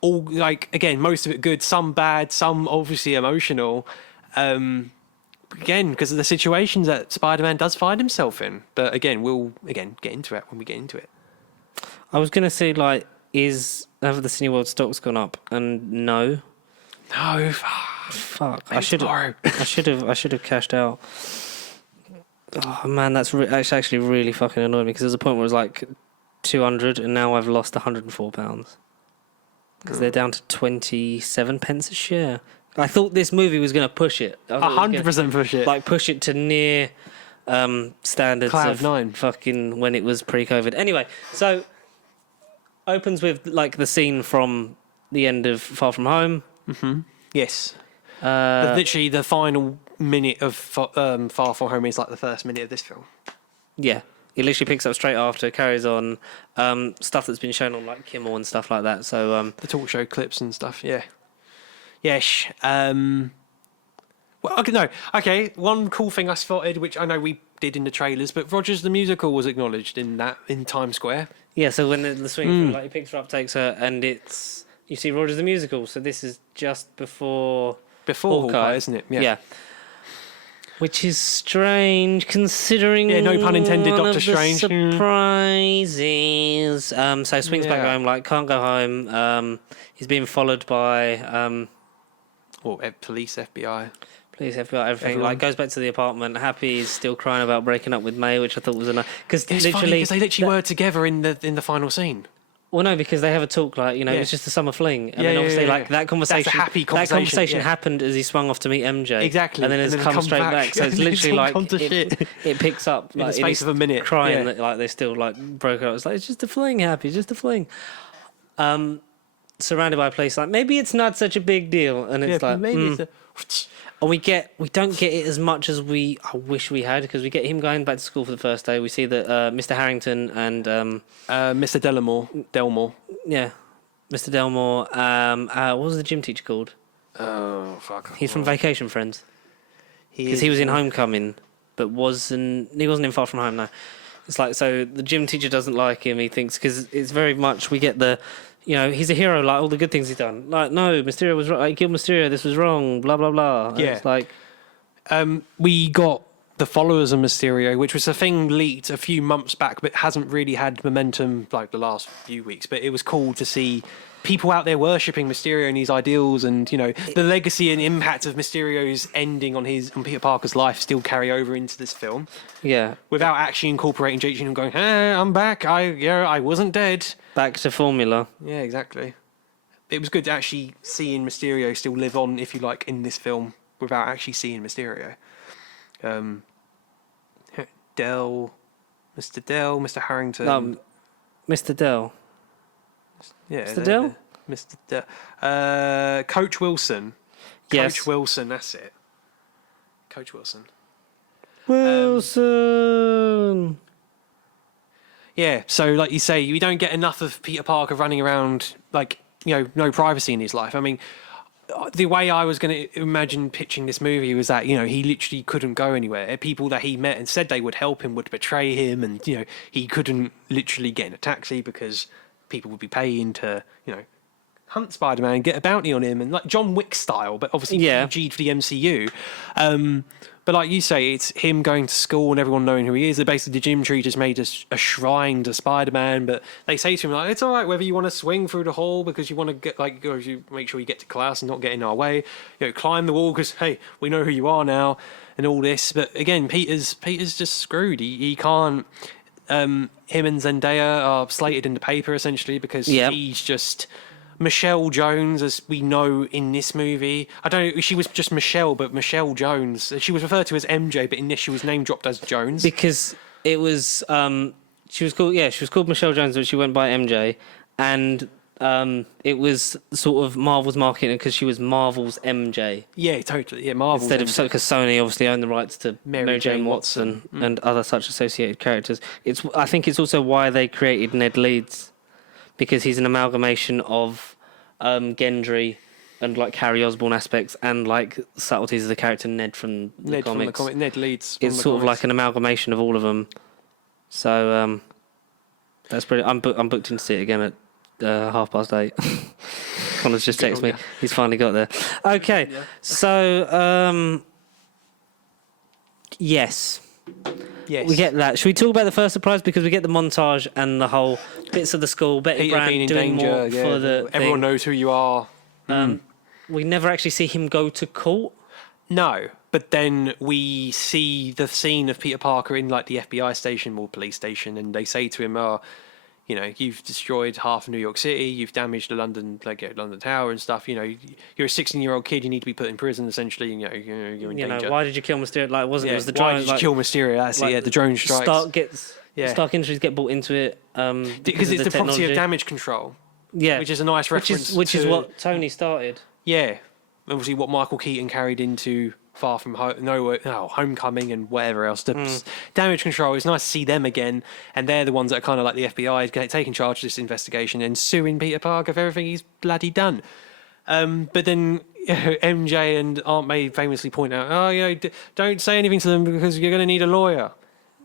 All again, most of it good, some bad, some obviously emotional. Again, because of the situations that Spider-Man does find himself in. But again, we'll get into it when we get into it. I was gonna say have the Cineworld stocks gone up? And no. No. Fuck! I should have cashed out. Oh man, that's actually really fucking annoyed me because there's a point where it was like 200, and now I've lost £104 because they're down to 27 pence a share. I thought this movie was going to push it. 100% push it. Like push it to near standards Cloud of 9. fucking when it was pre-COVID. Anyway, so opens with like the scene from the end of Far From Home. Mm-hmm. Yes. Literally, the final minute of Far From Home is like the first minute of this film. Yeah, it literally picks up straight after, carries on stuff that's been shown on like Kimmel and stuff like that. So the talk show clips and stuff. Yeah. Yes. Well, okay, no. Okay. One cool thing I spotted, which I know we did in the trailers, but Rogers the Musical was acknowledged in Times Square. Yeah. So when the swing like he picks her up, takes her, and you see Rogers the Musical. So this is just before Hawkeye, isn't it? Yeah. Which is strange, considering no pun intended, one Doctor of the Strange. surprises. So swings back home, like can't go home. He's being followed by police, FBI. Police, FBI, everything. Everyone. Like goes back to the apartment. Happy is still crying about breaking up with May, which I thought was enough. Because they literally were together in the final scene. Well, no, because they have a talk like, it's just a summer fling. And then obviously like that conversation. That's a happy conversation. That conversation happened as he swung off to meet MJ. Exactly. And then it's come straight back. So it's literally like it picks up like, in the space of a minute. Crying that like they still like broke up. It's like it's just a fling, Happy, just a fling. Surrounded by a place like maybe it's not such a big deal. And it's like maybe it's and we don't get it as much as I wish we had, because we get him going back to school for the first day. We see that Mr. Harrington and Mr. Delmore. Yeah, Mr. Delmore. What was the gym teacher called? Oh fuck! He's from Vacation Friends. Because he was in Homecoming, but he wasn't in Far From Home. No, it's like so the gym teacher doesn't like him. He thinks because it's very much we get the. He's a hero, like all the good things he's done. Like, no, Mysterio was right. He killed Mysterio. This was wrong. Blah blah blah. And it's like, we got the followers of Mysterio, which was a thing leaked a few months back, but hasn't really had momentum like the last few weeks. But it was cool to see people out there worshipping Mysterio and his ideals, and the legacy and impact of Mysterio's ending on Peter Parker's life still carry over into this film. Yeah, without actually incorporating Jake Gyllenhaal going, "Hey, I'm back. I wasn't dead." Back to formula. Yeah, exactly. It was good to actually seeing Mysterio still live on, if you like, in this film without actually seeing Mysterio. Mr. Dell, Mr. Harrington. Mr. Dell. Yeah, Mr. Dell? Mr. Dell. Coach Wilson. Yes. Coach Wilson, that's it. Coach Wilson. Wilson! Yeah, so like you say, we don't get enough of Peter Parker running around, like, no privacy in his life. I mean, the way I was going to imagine pitching this movie was that, he literally couldn't go anywhere. People that he met and said they would help him would betray him, and, he couldn't literally get in a taxi because people would be paying to, hunt Spider-Man and get a bounty on him, and like John Wick style, but obviously PG'd for the MCU. But like you say, it's him going to school and everyone knowing who he is. Basically, the gym treaters made a shrine to Spider-Man, but they say to him, like, it's all right whether you want to swing through the hall because you want to get, like, you make sure you get to class and not get in our way. Climb the wall because, hey, we know who you are now and all this. But again, Peter's just screwed. He can't... him and Zendaya are slated in the paper, essentially, because he's just... Michelle Jones, as we know in this movie. I don't know, she was just Michelle, but Michelle Jones. She was referred to as MJ, but in this she was name dropped as Jones. Because it was, she was called Michelle Jones, but she went by MJ. And It was sort of Marvel's marketing because she was Marvel's MJ. Yeah, totally. Yeah, Marvel. Instead of because Sony obviously owned the rights to Mary Jane Watson and other such associated characters. I think it's also why they created Ned Leeds, because he's an amalgamation of Gendry and like Harry Osborn aspects and like subtleties of the character Ned from the comics. Ned Leeds. It's sort of like an amalgamation of all of them. So that's pretty. I'm booked in to see it again at 8:30. Connor's just texted me. Yeah. He's finally got there. Okay, yeah. So yes, we get that. Should we talk about the first surprise, because we get the montage and the whole bits of the school. Betty Peter Brand doing danger, more for the everyone thing. knows who you are. We never actually see him go to court. No, but then we see the scene of Peter Parker in like the FBI station or police station, and they say to him, you know, you've destroyed half of New York City, you've damaged the London Tower and stuff. You know, you're a 16-year-old kid, you need to be put in prison. Essentially, you're in danger. Why did you kill Mysterio? Like, it was the drone? Why did you kill Mysterio? That's the drone strikes. Stark Industries get bought into it because it's the property of damage control. Yeah, which is a nice reference. Which is what Tony started. Yeah, obviously what Michael Keaton carried into Far From Homecoming and whatever else. Damage control. It's nice to see them again, and they're the ones that are kind of like the FBI taking charge of this investigation and suing Peter Parker for everything he's bloody done. But then MJ and Aunt May famously point out, don't say anything to them because you're going to need a lawyer.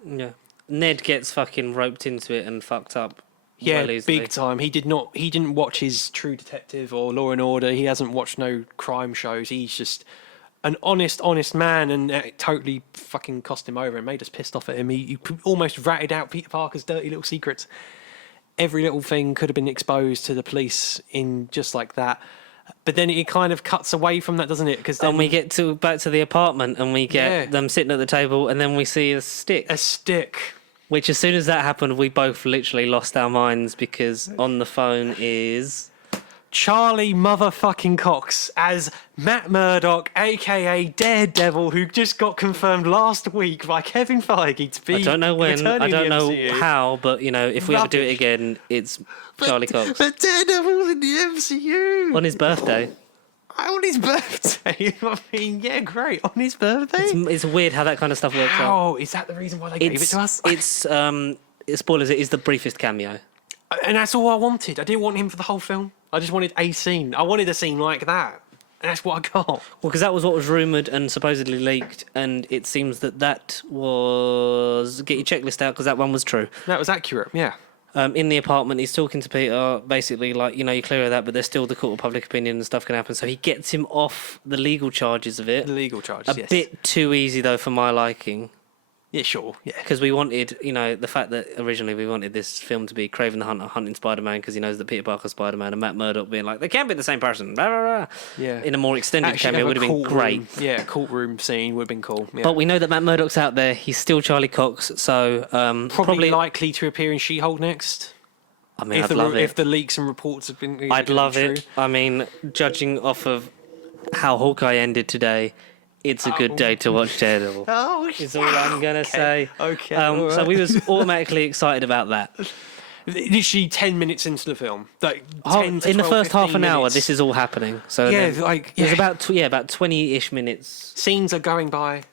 Yeah, Ned gets fucking roped into it and fucked up. Yeah, big time. He didn't watch his True Detective or Law and Order. He hasn't watched no crime shows. He's just an honest man, and it totally fucking cost him over and made us pissed off at him. He almost ratted out Peter Parker's dirty little secrets. Every little thing could have been exposed to the police in just like that. But then it kind of cuts away from that, doesn't it? Because then we get back to the apartment and we get them sitting at the table, and then we see a stick. Which, as soon as that happened, we both literally lost our minds, because on the phone is Charlie motherfucking Cox as Matt Murdock, a.k.a. Daredevil, who just got confirmed last week by Kevin Feige to be... I don't know when, I don't know how, but, if we ever do it again, it's Charlie Cox. But Daredevil's in the MCU! On his birthday. On his birthday? I mean, yeah, great. On his birthday? It's weird how that kind of stuff works out. Oh, is that the reason why they gave it to us? Spoilers, it is the briefest cameo. And that's all I wanted. I didn't want him for the whole film. I just wanted a scene. I wanted a scene like that. And that's what I got. Well, because that was what was rumoured and supposedly leaked, and it seems that was... Get your checklist out, because that one was true. That was accurate, yeah. In the apartment, he's talking to Peter, basically like, you clear of that, but there's still the court of public opinion and stuff can happen. So he gets him off the legal charges of it. The legal charges, yes. A bit too easy, though, for my liking. Yeah, sure, yeah. Because we wanted, the fact that originally we wanted this film to be Kraven the Hunter hunting Spider-Man, because he knows that Peter Parker's Spider-Man, and Matt Murdock being like, they can't be the same person, blah, blah, blah. Yeah. In a more extended cameo, would have been great. Yeah, courtroom scene would have been cool. Yeah. But we know that Matt Murdock's out there. He's still Charlie Cox, so... probably likely to appear in She-Hulk next. I mean, I'd love it. If the leaks and reports have been... I'd love it. I mean, judging off of how Hawkeye ended today... It's a good day to watch Daredevil. Is all I'm going to say. Okay. Right. So we was automatically excited about that. Literally 10 minutes into the film. Like 10 to in 12, the first half an hour, minutes. this is all happening. So there's about 20-ish minutes. Scenes are going by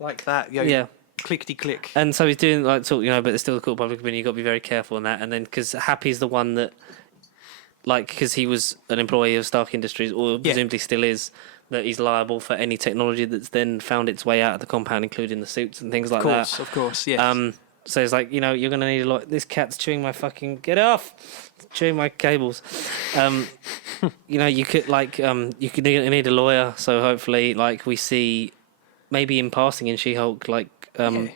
like that. Yeah. Clickety click. And so he's doing like talk, but there's still the court public opinion. You've got to be very careful on that. And then because Happy's the one that, because he was an employee of Stark Industries, or presumably still is, that he's liable for any technology that's then found its way out of the compound, including the suits and things like that. Of course, yes. So it's like, you're going to need a lot. This cat's chewing my fucking... Get off! It's chewing my cables. You could, you could need a lawyer. So hopefully, we see, maybe in passing in She-Hulk,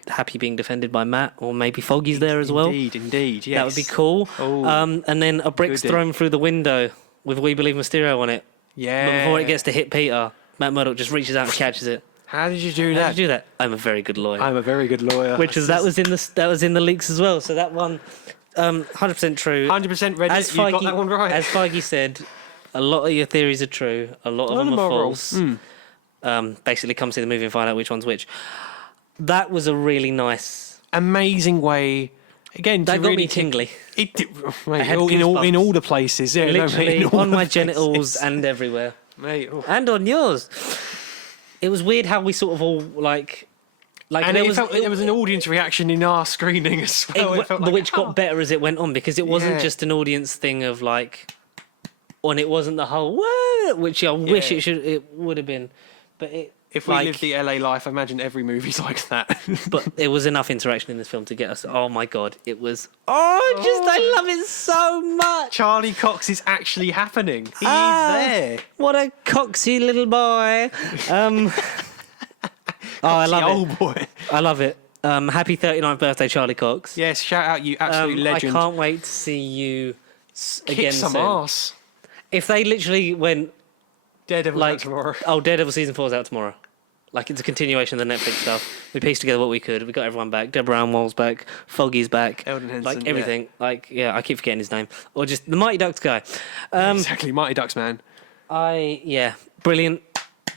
Happy being defended by Matt, or maybe Foggy's there as well. Indeed, yes. That would be cool. Oh, and then a brick's thrown through the window with We Believe Mysterio on it. Yeah. But before it gets to hit Peter, Matt Murdock just reaches out and catches it. How did you do that? How did you do that? I'm a very good lawyer. That was in the leaks as well. So that one, 100% true. 100% Reddit. You got that one right. As Feige said, a lot of your theories are true. A lot of them are false. Basically, come see the movie and find out which one's which. That was a really nice, amazing way Again, That to got really me tingly. It did, mate, had in goosebumps. all the places, yeah, Literally in all on the my places. genitals and everywhere. Mate, oh. And on yours. It was weird how we sort of all like And there it was felt there was an audience reaction in our screening as well. It felt like, which got better as it went on because it wasn't Yeah. just an audience thing of like, and it wasn't the whole whoa, which I wish Yeah. it would have been, but it. if we like, lived the LA life, I imagine every movie's like that. but there was enough interaction in this film to get us. Oh my god, it was. I love it so much. Charlie Cox is actually happening. He's Ah. there. What a coxy little boy. I love it. Old boy. I love it. Happy 39th birthday, Charlie Cox. Yes, shout out you absolute legend. I can't wait to see you Kick again some soon. ass. If they literally went Daredevil like, tomorrow. oh, Daredevil season 4 is out tomorrow. Like it's a continuation of the Netflix stuff. We pieced together what we could. We got everyone back. Deborah Anwall's back. Foggy's back. Eldon Henson, like everything. Like I keep forgetting his name. Or just the Mighty Ducks guy. Exactly, Mighty Ducks, man. Brilliant.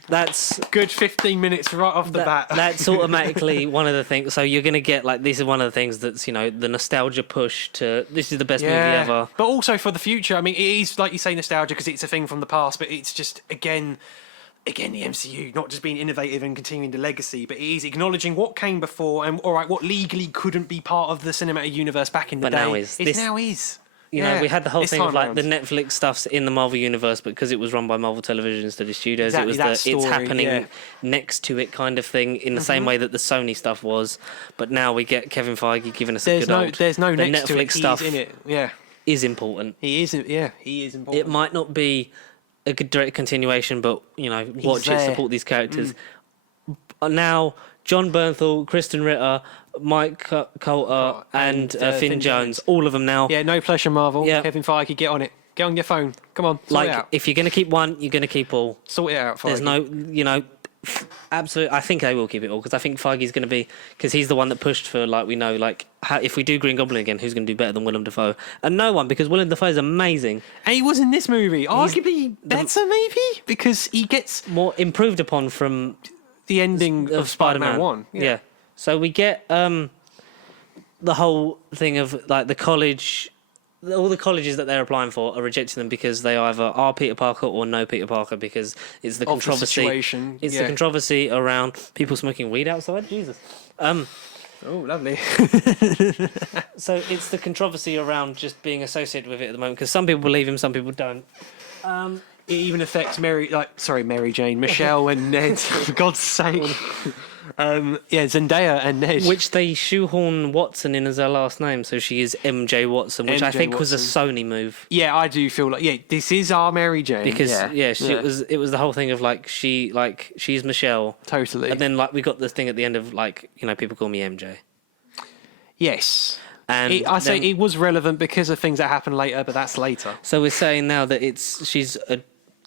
That's Good 15 minutes right off the bat. That's automatically one of the things. So you're gonna get like this is one of the things that's the nostalgia push to this is the best movie ever. But also for the future. I mean, it is like you say nostalgia because it's a thing from the past, but it's just again the MCU not just being innovative and continuing the legacy, but it is acknowledging what came before and all right, what legally couldn't be part of the cinematic universe back in the day. Now is. It now is. You know, we had the whole This thing of time like round. the Netflix stuff's in the Marvel universe, but because it was run by Marvel Television Studio Studios, Exactly, it was that it's story, happening yeah. next to it kind of thing in the same way that the Sony stuff was. But now we get Kevin Feige giving us a good old. There's no the next Netflix to it. stuff He's in it. Yeah, is important. he is. Yeah, he is important. It might not be a good direct continuation, but watch it, there. support these characters. Now, John Bernthal, Kristen Ritter, Mike Coulter, and Finn Jones, all of them now. Yeah, no pressure, Marvel. Yeah. Kevin Feige, get on it. Get on your phone. Come on, sort it Like, out. if you're going to keep one, you're going to keep all. Sort it out, Feige. There's no, absolutely. I think they will keep it all because I think Feige's going to be because he's the one that pushed for how, if we do Green Goblin again, who's going to do better than Willem Dafoe? And no one because Willem Dafoe is amazing, And he was in this movie. Arguably better, maybe? Because he gets more improved upon from the ending of Spider-Man 1. Yeah. So we get the whole thing of like the college. All the colleges that they're applying for are rejecting them because they either are Peter Parker or no Peter Parker because it's the Of the controversy. situation, It's yeah. the controversy around people smoking weed outside. Jesus. Oh, lovely. So it's the controversy around just being associated with it at the moment because some people believe him, some people don't. It even affects Mary Jane, Michelle and Ned, for God's sake. Zendaya and Ned. Which they shoehorn Watson in as her last name, so she is MJ Watson, which I MJ think was a Watson. Sony move. Yeah, I do feel like, this is our Mary Jane. Because it was the whole thing of she's Michelle. Totally. And then we got the thing at the end of people call me MJ. Yes. And I say then- it was relevant because of things that happened later, but that's later. So we're saying now that she's a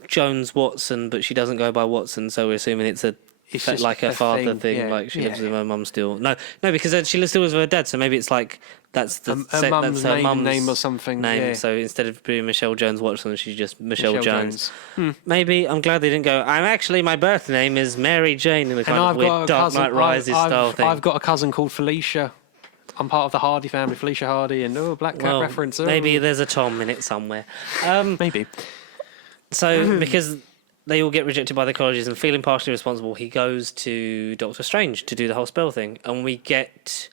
Jones Watson, but she doesn't go by Watson, so we're assuming it's just like her a father thing, thing, yeah, like she lives yeah. with her mum still. No, because she still lives with her dad, so maybe it's like that's Her mum's that's her maiden mum's name or something, Name. yeah. So instead of being Michelle Jones Watson, she's just Michelle Michelle Jones. Maybe I'm glad they didn't go. My birth name is Mary Jane in the kind of weird Dark Knight Rises style thing. I've got a cousin called Felicia. I'm part of the Hardy family, Felicia Hardy, and Black Cat reference. Maybe there's a Tom in it somewhere. Maybe. So because they all get rejected by the colleges and feeling partially responsible, he goes to Doctor Strange to do the whole spell thing, and we get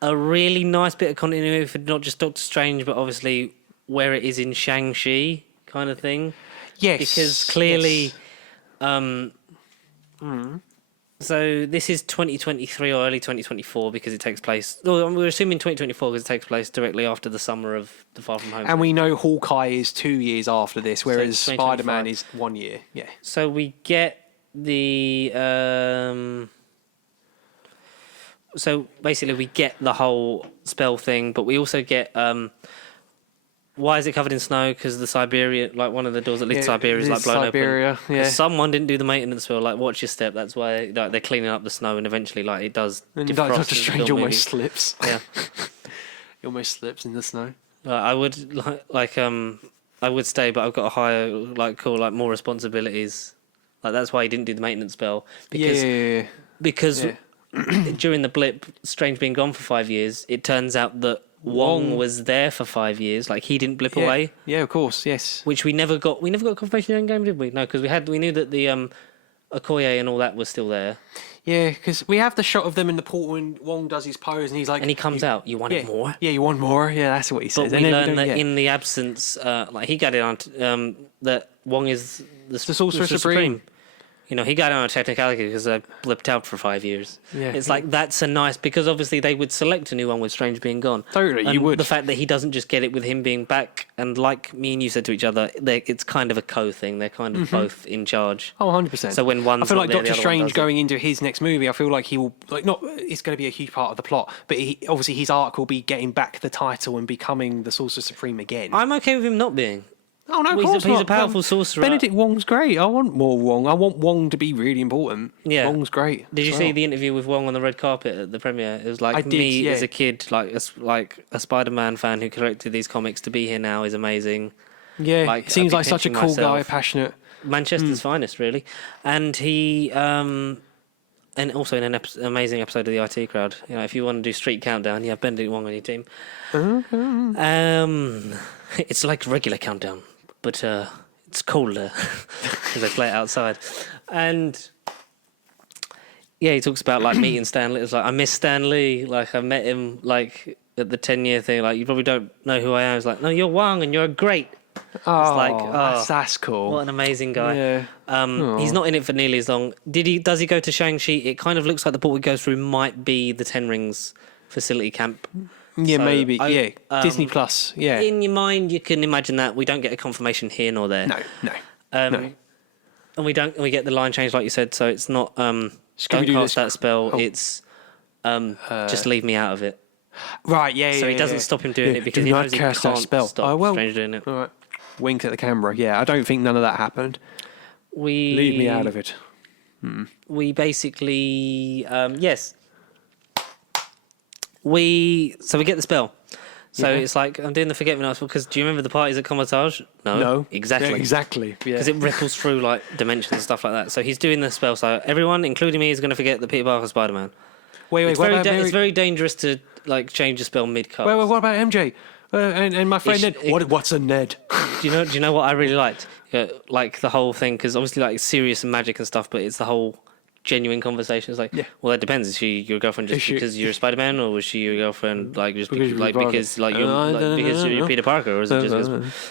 a really nice bit of continuity for not just Doctor Strange, but obviously where it is in Shang-Chi kind of thing. Yes. Because clearly, so this is 2023 or early 2024 because it takes place. Well, we're assuming 2024 because it takes place directly after the summer of the Far From Home. And we know Hawkeye is 2 years after this, whereas So 2025. Spider-Man is 1 year. Yeah. So we get the. So basically, we get the whole spell thing, but we also get. Why is it covered in snow? Because the Siberia, one of the doors that leads to Siberia is blown Siberia, open. 'Cause yeah. someone didn't do the maintenance spell. Watch your step. That's why they're cleaning up the snow, and eventually, it does. And defrost Doctor as the Strange film almost movie. slips. Yeah. He almost slips in the snow. I would I would stay, but I've got a higher more responsibilities. That's why he didn't do the maintenance spell because Yeah. during the blip, Strange being gone for 5 years, it turns out that Wong was there for 5 years. Like, he didn't blip away. Yeah, of course, yes. Which we never got. We never got confirmation in Endgame, did we? No, because we knew that the Okoye and all that was still there. Yeah, because we have the shot of them in the portal and Wong does his pose and he's like... And he comes out, you want it more? Yeah, you want more? Yeah, that's what he says. But we learn that in the absence, like he got it on, that Wong is the Sorcerer Supreme. You know, he got it on a technicality because I blipped out for 5 years. Yeah. It's like, that's a nice... Because obviously they would select a new one with Strange being gone. Totally, and you would. The fact that he doesn't just get it with him being back, and like me and you said to each other, it's kind of a co-thing. They're kind of both in charge. Oh, 100%. So when one's I feel like not there, Doctor the other one Strange does it. going into his next movie, I feel like he will... Like, not... It's going to be a huge part of the plot, but obviously his arc will be getting back the title and becoming the Sorcerer Supreme again. I'm okay with him not being. Oh, no, of Well, course he's not. a powerful sorcerer. Benedict Wong's great. I want more Wong. I want Wong to be really important. Yeah. Wong's great. Did you as see well. the interview with Wong on the red carpet at the premiere? It was like, I did, me yeah. as a kid, like a Spider-Man fan who collected these comics, to be here now is amazing. Yeah, like, seems I'd be like such a pinching cool guy, myself. passionate. Manchester's finest, really. And he, and also in an amazing episode of the IT Crowd. You know, if you want to do Street Countdown, you have Benedict Wong on your team. It's like regular Countdown, but it's colder because they play it outside. And yeah, he talks about like meeting Stan Lee. It's like, I miss Stan Lee. Like, I met him like at the 10-year thing. Like, you probably don't know who I am. It's like, no, you're Wong and you're great. Oh, like, that's cool. What an amazing guy. Yeah. He's not in it for nearly as long. Does he go to Shang-Chi? It kind of looks like the port we go through might be the Ten Rings facility camp. Yeah, So, maybe. Disney Plus. Yeah. In your mind, you can imagine that. We don't get a confirmation here nor there. No. And we get the line change, like you said. So it's not don't Scooby-Doo cast this- that spell. Oh. It's just leave me out of it. Right. Yeah. So yeah, he doesn't yeah. stop him doing Yeah, it because do he not knows he cast can't that spell. stop I will. Strange doing it. All right. Wink at the camera. Yeah, I don't think none of that happened. Leave me out of it. We basically yes. We get the spell. So Yeah. it's like, I'm doing the forget me nots because do you remember the parties at Comatage? No. Exactly. Yeah, exactly. Yeah. Because it ripples through like dimensions and stuff like that. So he's doing the spell. So everyone, including me, is going to forget that Peter Parker's Spider-Man. Wait. It's What very, about Mary? it's very dangerous to like change a spell mid-cast. Wait. What about MJ? And my friend It's- Ned. What's a Ned? Do you know what I really liked? Like the whole thing, because obviously like it's serious and magic and stuff, but it's the whole genuine conversation. It's like, Yeah. well, that depends. Is she your girlfriend just Is she- because you're Spider-Man, or was she your girlfriend like just Because because, you're like Parker. because like you're I like, don't because you're know. Peter Parker, or is it just?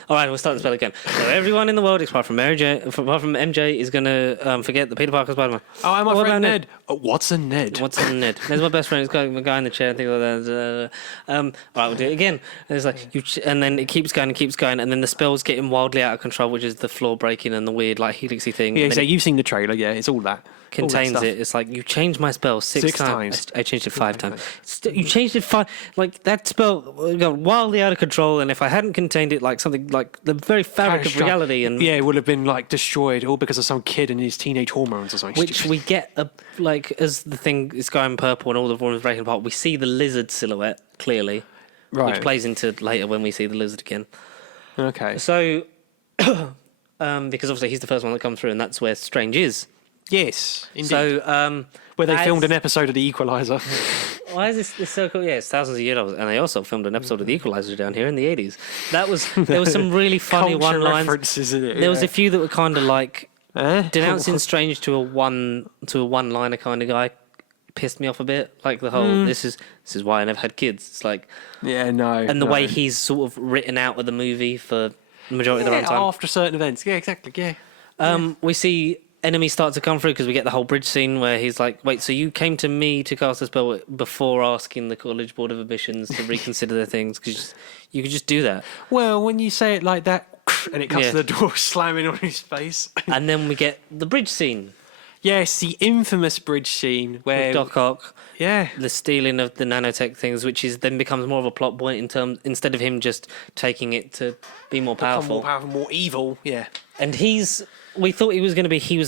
All right, we'll start the spell again. So everyone in the world, apart from apart from MJ, is gonna forget that Peter Parker's Spider-Man. Oh, and my What friend about Ned. What's a Ned? What's in Ned? There's my best friend. He's got a guy in the chair and things like that. All right, we'll do it again. And it's like and then it keeps going and keeps going, and then the spell's getting wildly out of control, which is the floor breaking and the weird like helixy thing. Yeah, and so then it you've seen the trailer. Yeah, it's all that. contains all that it. It's like you changed my spell six times. I changed it 5 times. You changed it 5. Like that spell got wildly out of control, and if I hadn't contained it, like something like the very fabric of reality, and yeah, it would have been like destroyed all because of some kid and his teenage hormones or something. which stupid. we get like as the thing is going purple and all the forms breaking apart, we see the lizard silhouette clearly, Right. which plays into later when we see the lizard again. Okay. So, because obviously he's the first one that comes through, and that's where Strange is. Yes, indeed. So, where they as- filmed an episode of The Equalizer. why is this so cool? Yeah, it's thousands of years old, and they also filmed an episode of The Equalizer down here in the 80s. There was some really funny Culture one-lines. references in it. There was a few that were kind of like Eh? denouncing Strange to a one-liner kind of guy. Pissed me off a bit, like the whole this is why I never had kids. It's like, Yeah, no. and the no. way he's sort of written out of the movie for the majority of the yeah, runtime. after certain events. Yeah, exactly. Yeah. We see enemies start to come through because we get the whole bridge scene where he's like, "Wait, so you came to me to cast a spell before asking the College Board of Admissions to reconsider their things? Because you could just do that." Well, when you say it like that, and it comes Yeah. to the door slamming on his face. And then we get the bridge scene Yes, the infamous bridge scene where with Doc Ock, yeah, the stealing of the nanotech things, which is then becomes more of a plot point in terms instead of him just taking it to be more powerful. more powerful, more evil. Yeah. And we thought he was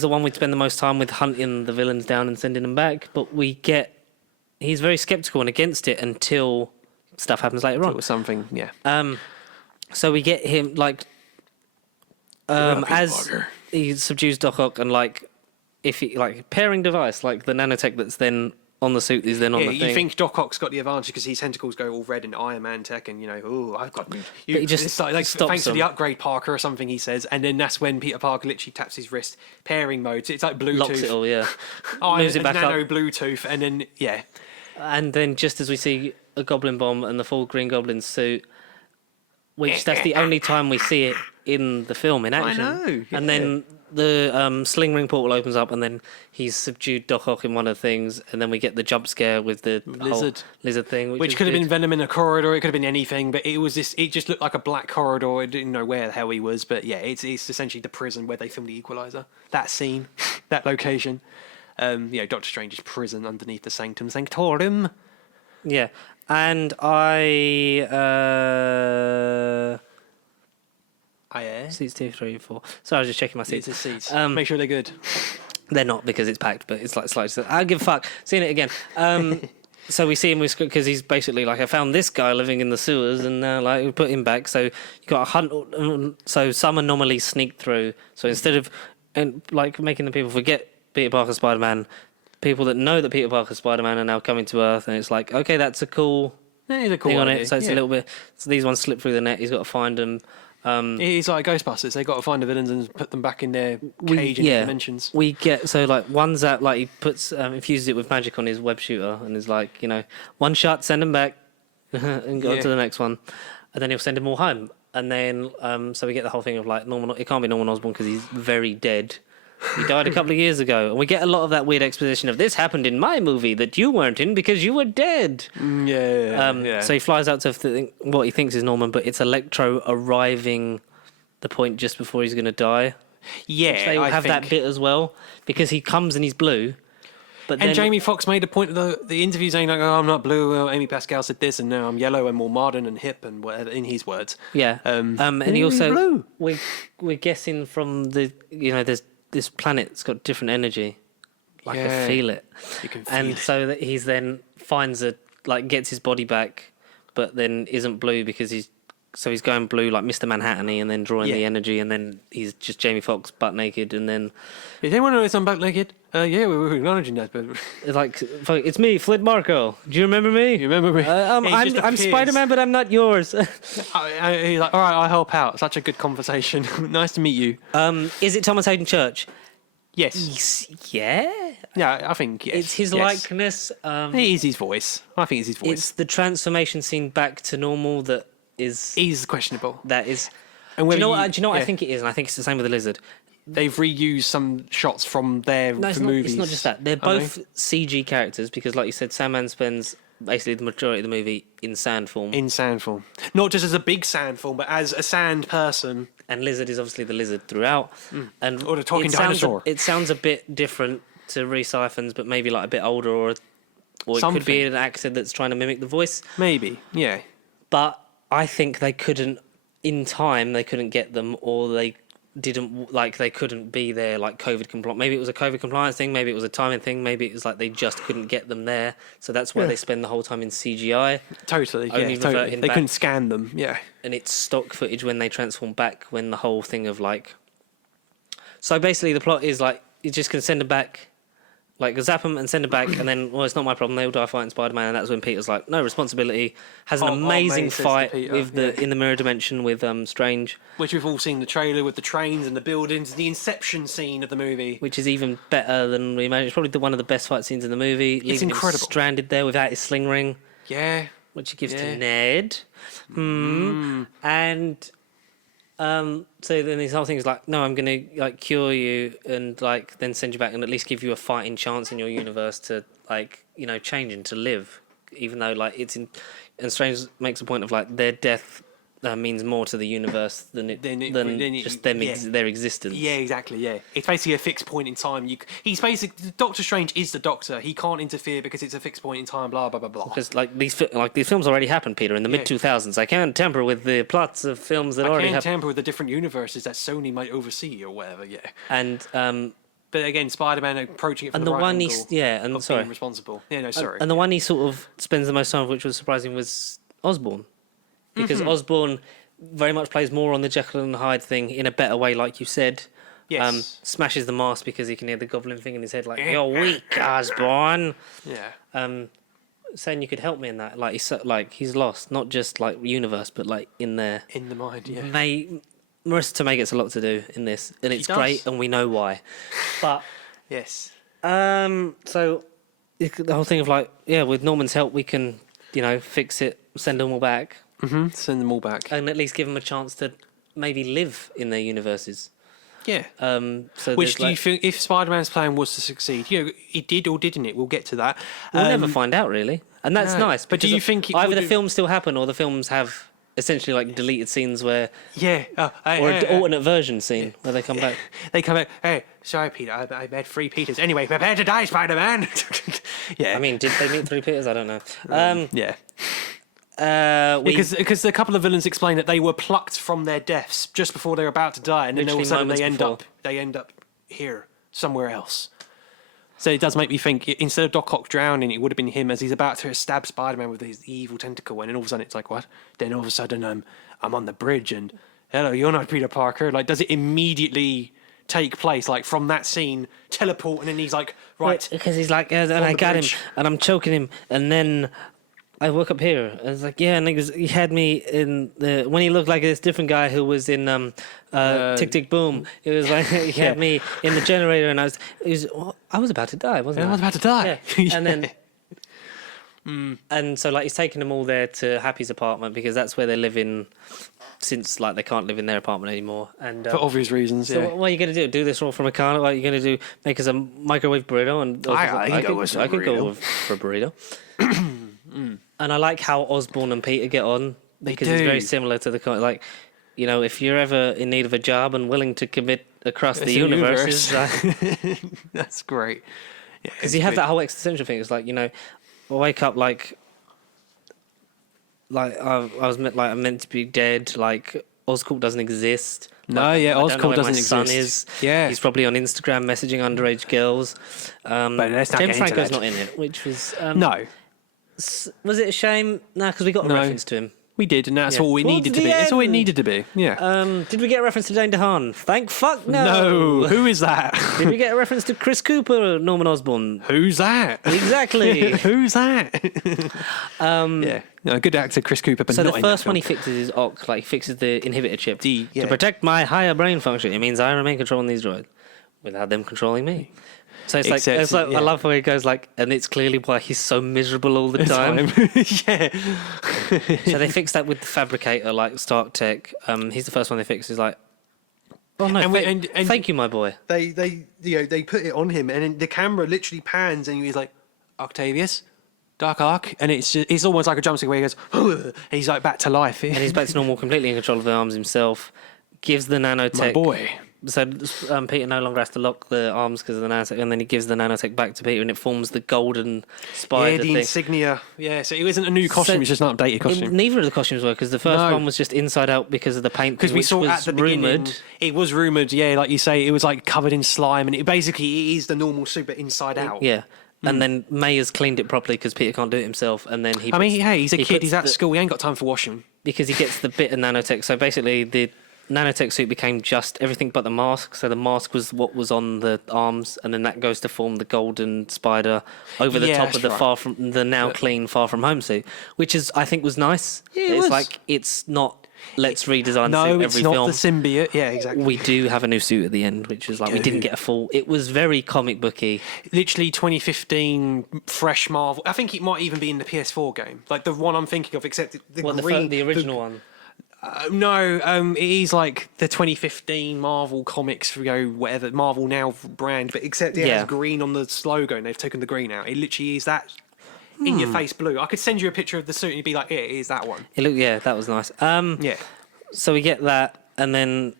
the one we'd spend the most time with hunting the villains down and sending them back, but he's very skeptical and against it until stuff happens later It on. was something. Yeah. So we get him like as bugger. he subdues Doc Ock and like if he like pairing device like the nanotech that's then on the suit is then on the thing. You think Doc Ock's got the advantage because his tentacles go all red in Iron Man tech, and I've got. But he just it's like stops thanks them. to the upgrade, Parker, or something he says, and then that's when Peter Parker literally taps his wrist, pairing mode. It's like Bluetooth. Locks it all, yeah. Moves it back nano up. Bluetooth, and then And then just as we see a Goblin Bomb and the full Green Goblin suit, which that's the only time we see it in the film in action. I know. Yeah. And then the sling ring portal opens up, and then he's subdued Doc Ock in one of the things, and then we get the jump scare with the lizard thing, which could have been Venom in a corridor. It could have been anything, but it was this. It just looked like a black corridor. I didn't know where the hell he was, but yeah, it's essentially the prison where they filmed the Equalizer. That scene, that location. Doctor Strange's prison underneath the Sanctum Sanctorum. Yeah, and I. Seats 2, 3, 4. Sorry, I was just checking my seats. It's the seats. Make sure they're good. They're not because it's packed, but it's like slightly. I don't give a fuck. Seeing it again. So we see him because he's basically like, I found this guy living in the sewers, and we put him back. So you got a hunt. So some anomalies sneak through. So instead of making the people forget Peter Parker Spider-Man, people that know that Peter Parker Spider-Man are now coming to Earth, and it's like, okay, that's a cool thing on it. So it's a little bit. So these ones slip through the net. He's got to find them. It's like Ghostbusters. They got to find the villains and put them back in their cage in dimensions. We get one's that he puts infuses it with magic on his web shooter and is like, one shot, send him back, and go on to the next one, and then he'll send them all home, and then so we get the whole thing of like normal. It can't be Norman Osborn because he's very dead. He died a couple of years ago, and we get a lot of that weird exposition of this happened in my movie that you weren't in because you were dead. So he flies out to what he thinks is Norman, but it's Electro arriving the point just before he's going to die. Yeah, they will have that bit as well because he comes and he's blue. But and Jamie Foxx made a point of the interview saying like, "Oh, I'm not blue. Well, Amy Pascal said this, and now I'm yellow and more modern and hip and whatever." In his words, yeah. And he also blue. We're guessing from the there's this planet's got different energy. I can feel it. You can feel it. So that he's then finds gets his body back, but then isn't blue because he's going blue like Mr. Manhattan-y and then drawing the energy, and then he's just Jamie Foxx butt naked, and then does anyone know I'm butt naked? Yeah, we were acknowledging that, but it's me, Flint Marko. Do you remember me? You remember me? I'm Spider-Man, but I'm not yours. He's like, all right, I'll help out. Such a good conversation. Nice to meet you. Is it Thomas Hayden Church? Yes. Yeah. Yeah, I think yes. It's his likeness. It is his voice. I think it's his voice. It's the transformation scene back to normal that is questionable. That is. And do you know what? I think it is, and I think it's the same with the lizard. They've reused some shots from their movies. It's not just that. They're both CG characters because, like you said, Sandman spends basically the majority of the movie in sand form. Not just as a big sand form, but as a sand person. And Lizard is obviously the lizard throughout. Or the talking dinosaur. It sounds a bit different to Rhys Ifans, but maybe like a bit older, or it could be an actor that's trying to mimic the voice. Maybe, yeah. But I think they couldn't get them, or they couldn't be there like COVID compliant. Maybe it was a COVID compliance thing, maybe it was a timing thing, maybe it was like they just couldn't get them there. So that's why they spend the whole time in CGI. Totally, totally. They couldn't scan them, yeah. And it's stock footage when they transform back, when the whole thing of So basically the plot is you just can send them back, zap them and send them back, and then, it's not my problem, they all die fighting Spider-Man, and that's when Peter's like, no responsibility, has an amazing fight in the mirror dimension with Strange. Which we've all seen the trailer with the trains and the buildings, the Inception scene of the movie. Which is even better than we imagined. It's probably one of the best fight scenes in the movie. It's incredible. Him stranded there without his sling ring. Yeah. Which he gives to Ned. And so then this whole thing is no, I'm going to cure you and then send you back and at least give you a fighting chance in your universe to change and to live, even though it's in. And Strange makes a point of their death means more to the universe than just their existence. Yeah, exactly. Yeah, it's basically a fixed point in time. He's basically Doctor Strange is the Doctor. He can't interfere because it's a fixed point in time. Blah blah blah blah. Because these films already happened, Peter, in the mid 2000s. I can't tamper with the plots of films that already happened. I can't tamper with the different universes that Sony might oversee or whatever. Yeah, and but again, Spider-Man approaching it from and the right one angle being responsible. Yeah, no, sorry. And the one he sort of spends the most time, which was surprising, was Osborn. Because Osborn very much plays more on the Jekyll and Hyde thing in a better way, like you said. Yes. Smashes the mask because he can hear the goblin thing in his head, like, "You're weak, Osborn." Yeah. Saying you could help me in that, like he's lost, not just like universe, but like in there. In the mind, yeah. Marissa Tomei gets a lot to do in this, and it's great, and we know why. But yes. So the whole thing of like, with Norman's help, we can, fix it, send them all back, Send them all back. and at least give them a chance to maybe live in their universes. Yeah. So Which do you think, if Spider-Man's plan was to succeed, it did or didn't it? We'll get to that. We'll never find out, really, and that's nice. But do you think either the films still happen, or the films have essentially like deleted scenes where, or an alternate version scene where they come back? They come back. Hey, sorry, Peter. I met 3 Peters. Anyway, prepare to die, Spider-Man. Yeah. I mean, did they meet 3 Peters? I don't know. Yeah. Because a couple of villains explain that they were plucked from their deaths just before they were about to die, and then all of a sudden they end up here, somewhere else. So it does make me think, instead of Doc Ock drowning, it would have been him as he's about to stab Spider-Man with his evil tentacle, and then all of a sudden it's like, what? Then all of a sudden I'm on the bridge, and hello, you're not Peter Parker. Like, does it immediately take place, like from that scene, teleport, and then he's like, right? Because he's like, and I got him, and I'm choking him, and then I woke up here. I was like, and he had me in when he looked like this different guy who was in Tick Tick Boom. It was like he had me in the generator, and I was about to die, wasn't I? I was about to die. Yeah. And then, and so like he's taking them all there to Happy's apartment because that's where they're living since like they can't live in their apartment anymore. And for obvious reasons. So what are you going to do? Do this all from a car? What are you going to do? Make us a microwave burrito? And I could go for a burrito. And I like how Osborn and Peter get on because it's very similar to the like, if you're ever in need of a job and willing to commit across the universes, that's great. Because you have that whole existential thing. It's like I wake up like I'm meant to be dead. Like Oscorp doesn't exist. No, Oscorp doesn't exist. Son is. Yeah, he's probably on Instagram messaging underage girls. But let's not James get into Franco's that. not in it, which was no. Was it a shame? No, because we got a reference to him. We did, and that's all it needed to be. That's all it needed to be. Yeah. Did we get a reference to Dane DeHaan? Thank fuck no. No. Who is that? Did we get a reference to Chris Cooper or Norman Osborn? Who's that? Exactly. Who's that? Yeah. No, good actor, Chris Cooper, but so not the in first that one he film. fixes is OCK, like he fixes the inhibitor chip to protect my higher brain function. It means I remain controlling these droids without them controlling me. So it's like I love how he goes like, and it's clearly why he's so miserable all the time. Yeah. So they fixed that with the fabricator, like Stark Tech. He's the first one they fixed. Is like, oh no, thank you, my boy. They put it on him, and then the camera literally pans, and he's like, Octavius, Dark Ark, and it's almost like a jump scare where he goes, and he's like back to life, and he's back to normal, completely in control of the arms himself. Gives the nanotech. My boy. So Peter no longer has to lock the arms because of the nanotech, and then he gives the nanotech back to Peter, and it forms the golden spider the thing. insignia. Yeah, so it wasn't a new costume; it's just an updated costume. Neither of the costumes were, because the first one was just inside out because of the paint. Because we saw at the beginning, it was rumoured. Yeah, like you say, it was like covered in slime, and it is the normal suit, but inside out. Yeah. And then May has cleaned it properly because Peter can't do it himself, and then he's a kid. He's at school. He ain't got time for washing because he gets the bit of nanotech. So basically, the nanotech suit became just everything but the mask. So the mask was what was on the arms, and then that goes to form the golden spider over the top of the now clean Far From Home suit, which is I think was nice. Yeah, it's like it's not. Let's redesign the suit every it's not film. the symbiote. Yeah, exactly. We do have a new suit at the end, which is like we didn't get a full. It was very comic booky. Literally 2015 fresh Marvel. I think it might even be in the PS4 game, like the one I'm thinking of, except the original one. No, it is like the 2015 Marvel Comics, whatever Marvel Now brand, but except it has green on the logo, and they've taken the green out. It literally is that in your face blue. I could send you a picture of the suit, and you'd be like, "Yeah, it is that one." That was nice. Yeah. So we get that, and then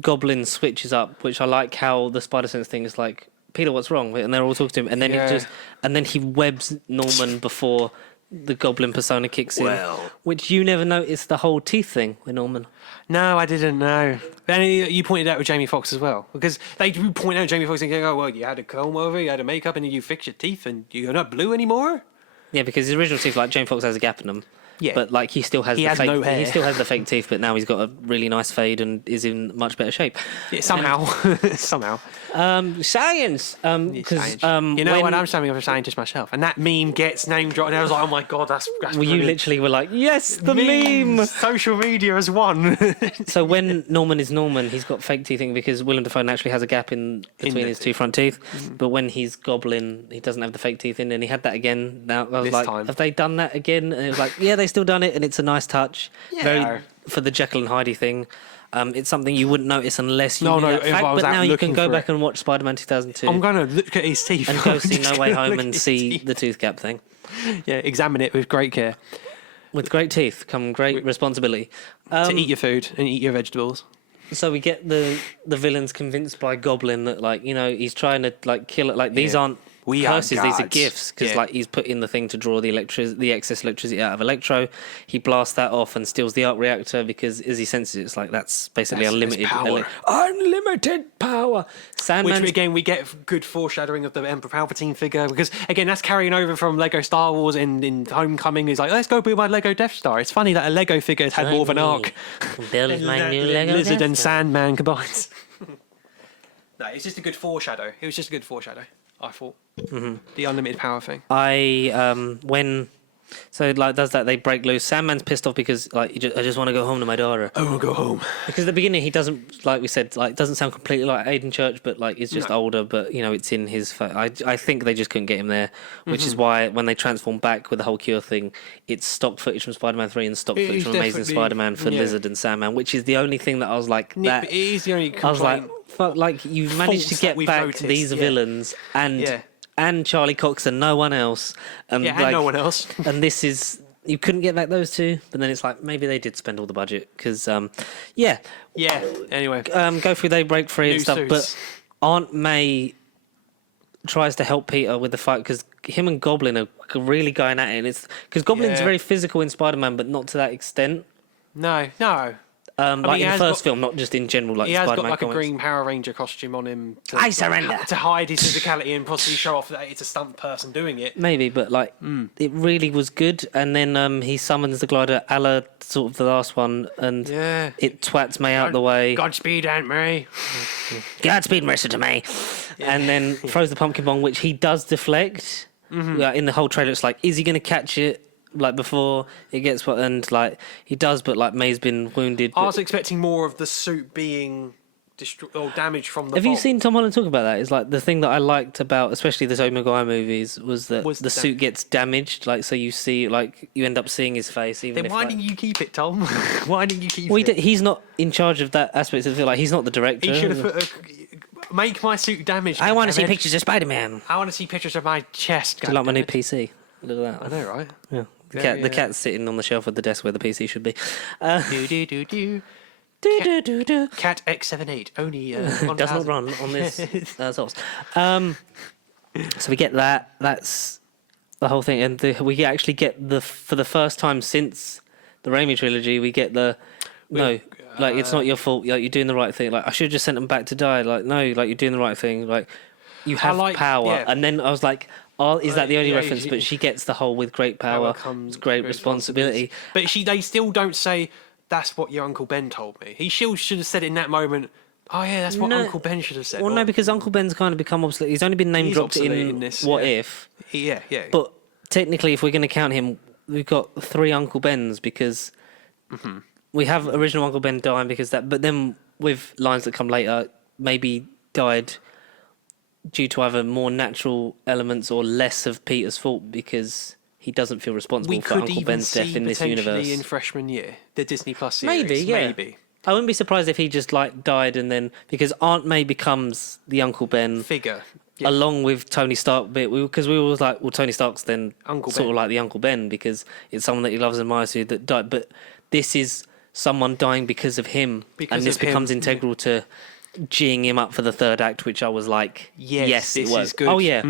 Goblin switches up, which I like how the Spider Sense thing is like, Peter, what's wrong? And they're all talking to him, and then he webs Norman before the Goblin persona kicks in, which you never noticed the whole teeth thing with Norman. No, I didn't know. And you pointed out with Jamie Foxx as well, because they do point out Jamie Foxx and go, "Oh well, you had a comb over, you had a makeup, and then you fixed your teeth, and you're not blue anymore." Yeah, because his original teeth, like Jamie Foxx has a gap in them. Yeah. But like he still has He the has fake, no hair. he still has the fake teeth, but now he's got a really nice fade and is in much better shape. Yeah, somehow. Somehow. Science. Because You know what? I'm something of a scientist myself. And that meme gets name dropped. And I was like, oh my God, that's well, you brilliant. literally were like, yes, the Memes, meme. Social media has won. So when Norman is Norman, he's got fake teeth because Willem Dafoe naturally has a gap in between his two front teeth. But when he's Goblin, he doesn't have the fake teeth in, and he had that again. Now I was This like, time. have they done that again? And it was like, yeah, they still done it, and it's a nice touch. Yeah. Very for the Jekyll and Hyde thing. It's something you wouldn't notice unless you knew that if fact. I was But out now you can looking go for back it. and watch Spider-Man 2002 I'm going to look at his teeth. and go see Just No Way gonna Home look and at his see teeth. the tooth gap thing. Yeah, examine it with great care. With great teeth come great responsibility. To eat your food and eat your vegetables. So we get the villains convinced by Goblin that like he's trying to like kill it. Like these aren't We are curses, these are gods. gifts because Yeah. like he's put in the thing to draw the excess electricity out of Electro. He blasts that off and steals the arc reactor because as he senses it, it's like that's basically That's unlimited power. unlimited power. Sandman's Which again, we get good foreshadowing of the Emperor Palpatine figure because again, that's carrying over from Lego Star Wars and in Homecoming. He's like, let's go build my Lego Death Star. It's funny that a Lego figure has had more of an arc. Build my new Lego Lizard Death and Star. Sandman combined. No, it's just a good foreshadow. It was just a good foreshadow. I thought the unlimited power thing. When so like does that they break loose. Sandman's pissed off because like I just want to go home to my daughter. I will go home. Because at the beginning he doesn't, like we said, like doesn't sound completely like Aiden Church, but like he's just No. older. But it's in his. I think they just couldn't get him there, which is why when they transform back with the whole cure thing, it's stock footage from Spider-Man 3 and stock It footage is from Amazing definitely- Spider-Man for yeah. Lizard and Sandman, which is the only thing that I was like that. It is the only I was like, complaint. fuck, like you managed to Faults that get we've back noticed, these yeah. villains and Yeah. and Charlie Cox and no one else, and Yeah, like, and no one else. and this is. You couldn't get back those two, but then it's like maybe they did spend all the budget because, yeah, Yeah. Anyway, go through they break free and New stuff. suits. But Aunt May tries to help Peter with the fight because him and Goblin are really going at it. And it's because Goblin's Yeah. very physical in Spider-Man, but not to that extent. no. Like he in the has first got- film, not just in general. Like He has got Spider-Man like a comics. green Power Ranger costume on him. I surrender. To hide his physicality and possibly show off that it's a stunt person doing it. Maybe, but like it really was good. And then he summons the glider, a la sort of the last one, and Yeah. it twats May out the way. Godspeed, Aunt May. Godspeed, Marissa to May, and then throws the pumpkin bomb, which he does deflect. Like, in the whole trailer, it's like, is he going to catch it? Like before it gets what, and like he does, but like May's been wounded. I was expecting more of the suit being destroyed or damaged from the Have you bomb. seen Tom Holland talk about that? It's like the thing that I liked about, especially the Tobey Maguire movies, was that Was the the suit gets damaged. Like so, you see, like you end up seeing his face. Even Then if why like, didn't you keep it, Tom? Why didn't you keep well, it? he's not in charge of that aspect of it. Like he's not the director. He should have put make my suit damaged. I want to see goddammit. pictures of Spider-Man. I want to see pictures of my chest. Do you like my new goddammit. PC? Look at that. I know, right? Yeah. The Very, cat's sitting on the shelf at the desk where the PC should be. Do do do do. Do. Cat X78 only Does not run on this source. So we get that. That's the whole thing, and we actually get for the first time since the Raimi trilogy, we get like it's not your fault. Like you're doing the right thing. Like I should have just sent them back to die. Like no, like you're doing the right thing. Like you have like- power. yeah. And then I was like, oh, is that the only yeah, reference? But she gets the whole with great power comes great responsibility. But they still don't say that's what your Uncle Ben told me. He still should have said it in that moment. Oh yeah, that's what No. Uncle Ben should have said. Well, no, because Uncle Ben's kind of become obsolete. He's only been name He's dropped obsolete in in this, What yeah. If. Yeah. But technically, if we're going to count him, we've got 3 Uncle Bens because we have original Uncle Ben dying because that. But then with lines that come later, maybe died due to either more natural elements or less of Peter's fault because he doesn't feel responsible we for could Uncle even Ben's see death in this potentially universe. in freshman year the Disney Plus series. Maybe, yeah. Maybe I wouldn't be surprised if he just like died and then because Aunt May becomes the Uncle Ben. figure. Yeah. Along with Tony Stark bit, because we were always like, well, Tony Stark's then Uncle sort Ben. of like the Uncle Ben because it's someone that he loves and admires who that died. But this is someone dying because of him, Because and this of him, becomes integral to geeing him up for the third act, which I was like, yes, it this was. is good. Oh yeah.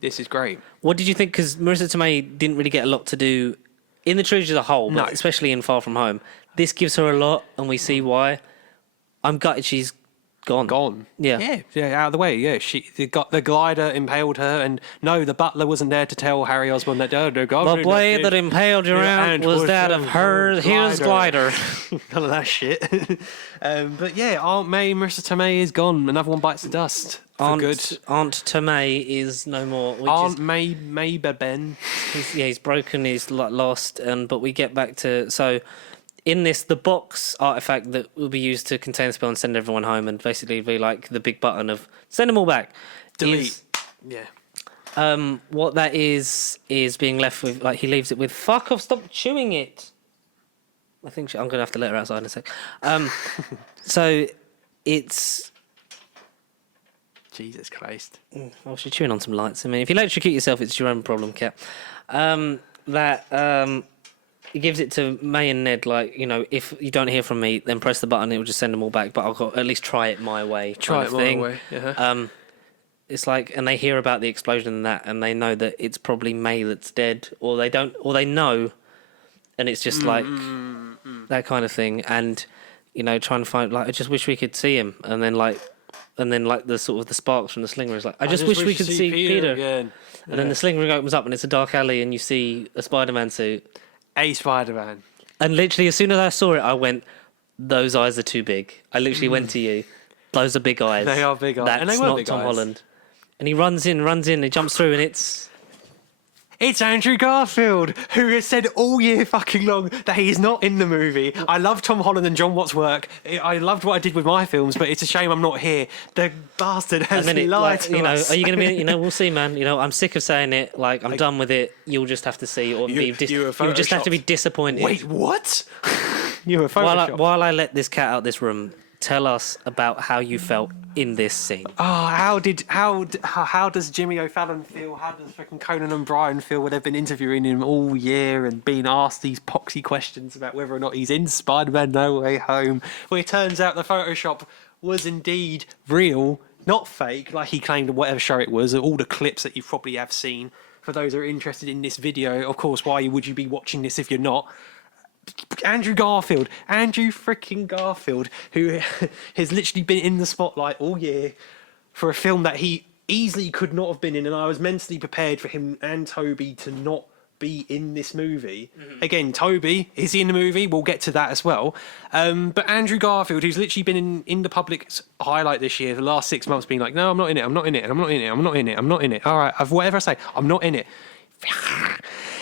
This is great. What did you think? Because Marissa Tomei didn't really get a lot to do in the trilogy as a whole, but No. especially in Far From Home. This gives her a lot, and we see why. I'm gutted she's gone. Yeah. Out of the way. Yeah, the glider impaled her, and no, the butler wasn't there to tell Harry Osborn that The blade that impaled your aunt was that of his glider. None of that shit. But yeah, Aunt May, Marissa Tomei is gone. Another one bites the dust for good. Aunt Tomei is no more. Aunt May Ben. He's broken. He's lost. But we get back to in this, the box artifact that will be used to contain the spell and send everyone home, and basically be like the big button of send them all back. Delete. What that is being left with, like, he leaves it with fuck off, stop chewing it. I think I'm gonna have to let her outside in a sec. So it's Jesus Christ. Well, she's chewing on some lights. I mean, if you electrocute yourself, it's your own problem, Cat. He gives it to May and Ned, like, you know, if you don't hear from me, then press the button, it will just send them all back, but I'll at least try it my way. My way, yeah. It's like, and they hear about the explosion and that, and they know that it's probably May that's dead, or they don't, or they know, and it's just that kind of thing, and, you know, trying to find, like, I just wish we could see him, and then the sort of the sparks from the sling ring is like, I just wish we could see Peter again. And then the sling ring opens up and it's a dark alley and you see a Spider-Man suit. A Spider-Man. And literally as soon as I saw it, I went, those eyes are too big. I literally went to you. Those are big eyes. They are big eyes. That's and they were not big Tom eyes. Holland. And he runs in, he jumps through, and it's Andrew Garfield, who has said all year fucking long that he is not in the movie. I love Tom Holland and John Watt's work. I loved what I did with my films, but it's a shame I'm not here. The bastard has lied to us. Are you going to be, you know, we'll see, man. You know, I'm sick of saying it. Like, I'm done with it. You'll just have to see, or you'll just have to be disappointed. Wait, what? You were photoshopped. While I let this cat out this room, tell us about how you felt in this scene. Oh, how does Jimmy O'Fallon feel? How does freaking Conan O'Brien feel when they've been interviewing him all year and being asked these poxy questions about whether or not he's in Spider-Man No Way Home? Well, it turns out the Photoshop was indeed real, not fake, like he claimed in whatever show it was. All the clips that you probably have seen. For those who are interested in this video, of course, why would you be watching this if you're not? Andrew freaking Garfield, who has literally been in the spotlight all year for a film that he easily could not have been in, and I was mentally prepared for him and Toby to not be in this movie. Again, Toby, is he in the movie? We'll get to that as well. But Andrew Garfield, who's literally been in the public's highlight this year, the last 6 months, being like, no, I'm not in it, I'm not in it, I'm not in it, I'm not in it, I'm not in it. All right, whatever I say, I'm not in it.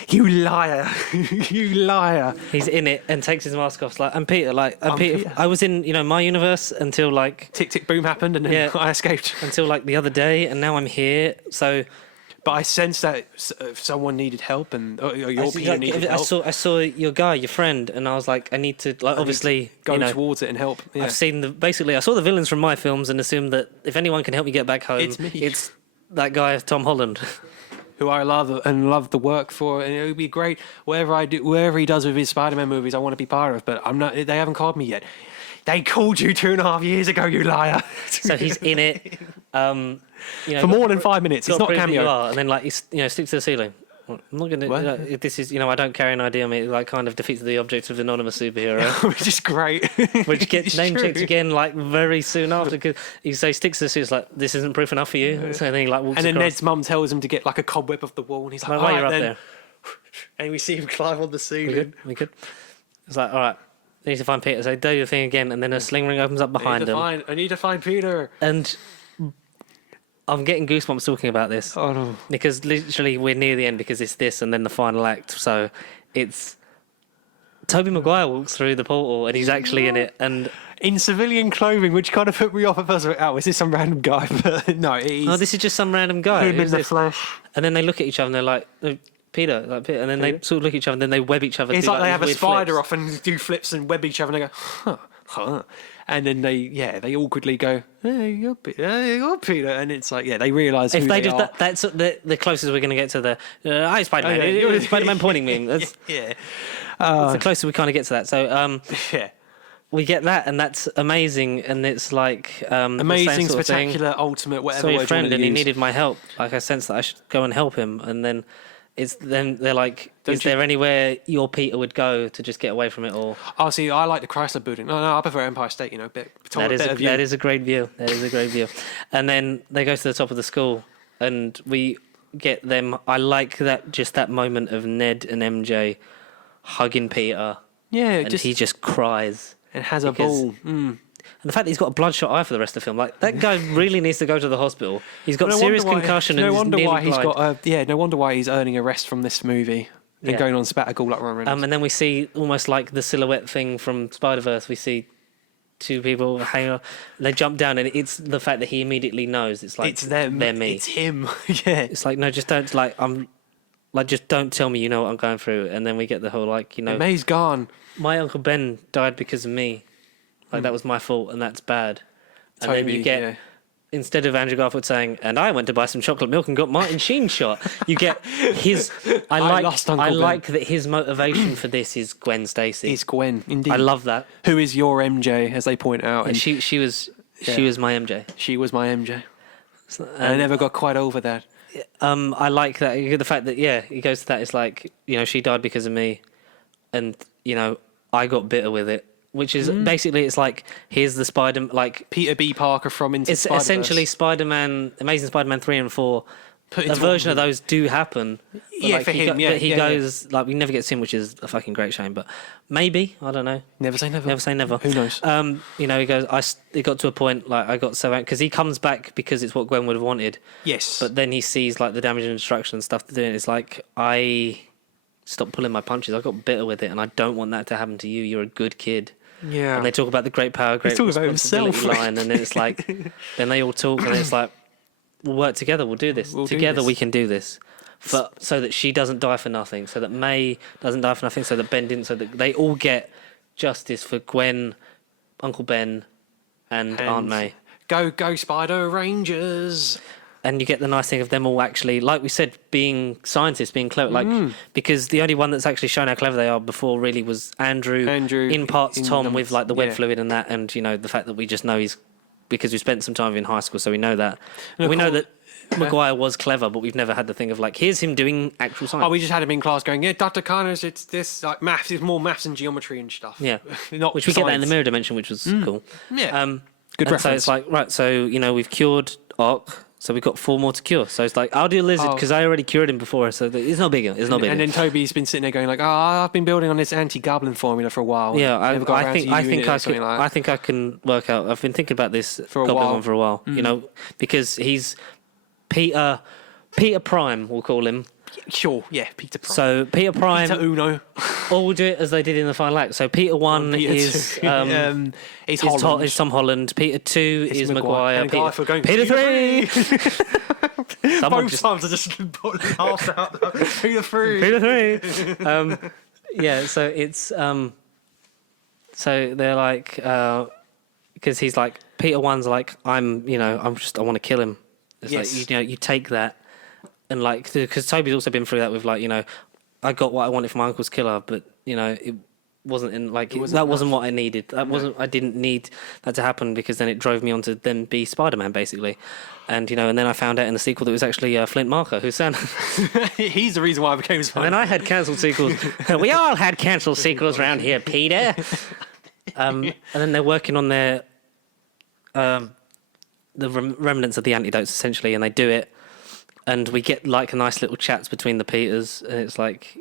You liar. You liar. He's in it and takes his mask off. I'm Peter. Peter. I was in, my universe until Tick, tick, boom happened and then I escaped. Until the other day, and now I'm here. So... But I sensed that someone needed help, and your Peter needed help. I saw your guy, your friend, and I was like, I need to obviously go towards it and help. Yeah. I've seen I saw the villains from my films and assumed that if anyone can help me get back home, it's me. It's that guy, Tom Holland. Who I love and love the work for, and it would be great wherever he does with his Spider-Man movies. I want to be part of, but I'm not. They haven't called me yet. They called you 2.5 years ago, you liar. So he's in it. For more than 5 minutes. It's not cameo. And then stick to the ceiling. I'm not going to. This is I don't carry an ID on me. It kind of defeats the object of anonymous superhero, which is great. Which gets name checked again very soon after, because you say sticks to the suit. It's like, this isn't proof enough for you. So then he walks and then across. Ned's mum tells him to get a cobweb off the wall, and he's like, "Why you're up there?" And we see him climb on the ceiling. We could. It's like, all right, I need to find Peter. So do your thing again, and then a sling ring opens up behind him. I need to find Peter. And I'm getting goosebumps talking about this. Oh no! Because literally we're near the end, because it's this and then the final act. So it's Tobey Maguire walks through the portal and he's actually in it, and in civilian clothing, which kind of put me off at first. Is this some random guy? But no, this is just some random guy. Him in the flesh. And then they look at each other and they're like, Peter, and then they sort of look at each other and then they web each other. It's like they have a spider flips. Off and do flips and web each other and they go, huh. And then they awkwardly go, hey, you're Peter. And it's like, they realise if who they they just are. That's the closest we're going to get to the hi Spider-Man. Spider-Man pointing me. That's the closest we kind of get to that. So we get that, and that's amazing, and it's like amazing, spectacular, ultimate, whatever. So your friend, and he needed my help. Like, I sensed that I should go and help him, and then it's them. They're like, Don't is you- there anywhere your Peter would go to just get away from it all? Oh, see, I like the Chrysler Building. No, I prefer Empire State. That is a great view. That is a great view. And then they go to the top of the school, and we get them. I like that moment of Ned and MJ hugging Peter, Yeah, and he just cries. and has a because- ball. Mm. And the fact that he's got a bloodshot eye for the rest of the film, like that guy really needs to go to the hospital. He's got serious concussion. No and wonder he's why nearly he's blind. got. No wonder why he's earning a rest from this movie and Yeah. going on sabbatical like Ryan Reynolds. And then we see almost like the silhouette thing from Spider-Verse. We see two people hanging on. They jump down, and it's the fact that he immediately knows. It's like it's them. They're me. It's him. Yeah. It's like, no, just don't. Like I'm. Like, just don't tell me you know what I'm going through. And then we get the whole like, May's gone. my Uncle Ben died because of me. Like that was my fault, and that's bad. And then you get instead of Andrew Garfield saying, "And I went to buy some chocolate milk and got Martin Sheen shot," you get his. I lost Uncle Ben. like that his motivation for this is Gwen Stacy. It's Gwen, indeed. I love that. Who is your MJ, as they point out. And she was my MJ. She was my MJ. And I never got quite over that. I like that. The fact that he goes to that. It's like, she died because of me, and I got bitter with it. Which is basically, it's like, here's the Spider, like Peter B. Parker from Into it's Spider-Verse. essentially Spider-Man, Amazing Spider-Man 3 and 4. Put A into version one of those do happen. But Yeah, like for him, yeah, But he yeah, goes, like, we never get to see him, which is a fucking great shame. But maybe, I don't know. Never say never. Never say never. Who knows? He goes, it got to a point, like, I got so angry. Because he comes back because it's what Gwen would have wanted. Yes. But then he sees, like, the damage and destruction and stuff to do. And it's like, I stopped pulling my punches. I got bitter with it. And I don't want that to happen to you. You're a good kid. Yeah. And they talk about the great power, great talking about responsibility himself. line, and then it's like, then they all talk, and it's like, we'll work together, we'll do this. We'll do Together this. we can do this. So that she doesn't die for nothing, so that May doesn't die for nothing, so that Ben didn't, so that they all get justice for Gwen, Uncle Ben, and Aunt May. Go Spider Rangers. And you get the nice thing of them all actually, like we said, being scientists, being clever. Like, because the only one that's actually shown how clever they are before really was Andrew in parts Tom with like the web fluid and that, and the fact that we just know he's, because we spent some time in high school, so we know that. And we know that Maguire was clever, but we've never had the thing of like, here's him doing actual science. Oh, we just had him in class going, yeah, Dr. Connors, it's this, like maths, it's more maths and geometry and stuff. Yeah, Not which we get that in the science. mirror dimension, which was cool. Yeah. Good and reference. So it's like, right, so we've cured Ock. So we've got 4 more to cure. So it's like, I'll do a lizard because I already cured him before. So it's not bigger. It's not bigger. And then Toby's been sitting there going like, I've been building on this anti-goblin formula for a while. Yeah, Never got around to using it or something like that. I think I can work out. I've been thinking about this For a Goblin while. one for a while. Because he's Peter Prime, we'll call him. Sure, yeah, Peter Prime. So Peter Prime, Peter Uno. or we'll do it as they did in the final act. So Peter 1 Peter is 2. Is Holland. is Tom Holland. Peter 2 is Maguire. And Garfield going, Peter 3. Someone Both just times are just putting half out. Peter 3. Peter 3. Yeah, so it's so they're like, because he's like, Peter 1's like, I want to kill him. It's Yes. like, you take that, and like, because Toby's also been through that with like, I got what I wanted from my uncle's killer, but it wasn't in like that wasn't what I needed. That wasn't. I didn't need that to happen because then it drove me on to then be Spider-Man basically, and and then I found out in the sequel that it was actually Flint Marker who's Santa. He's the reason why I became Spider-Man. And I had cancelled sequels. We all had cancelled sequels around here, Peter. And then they're working on their the remnants of the antidotes essentially, and they do it, and we get like a nice little chats between the Peters, and it's like,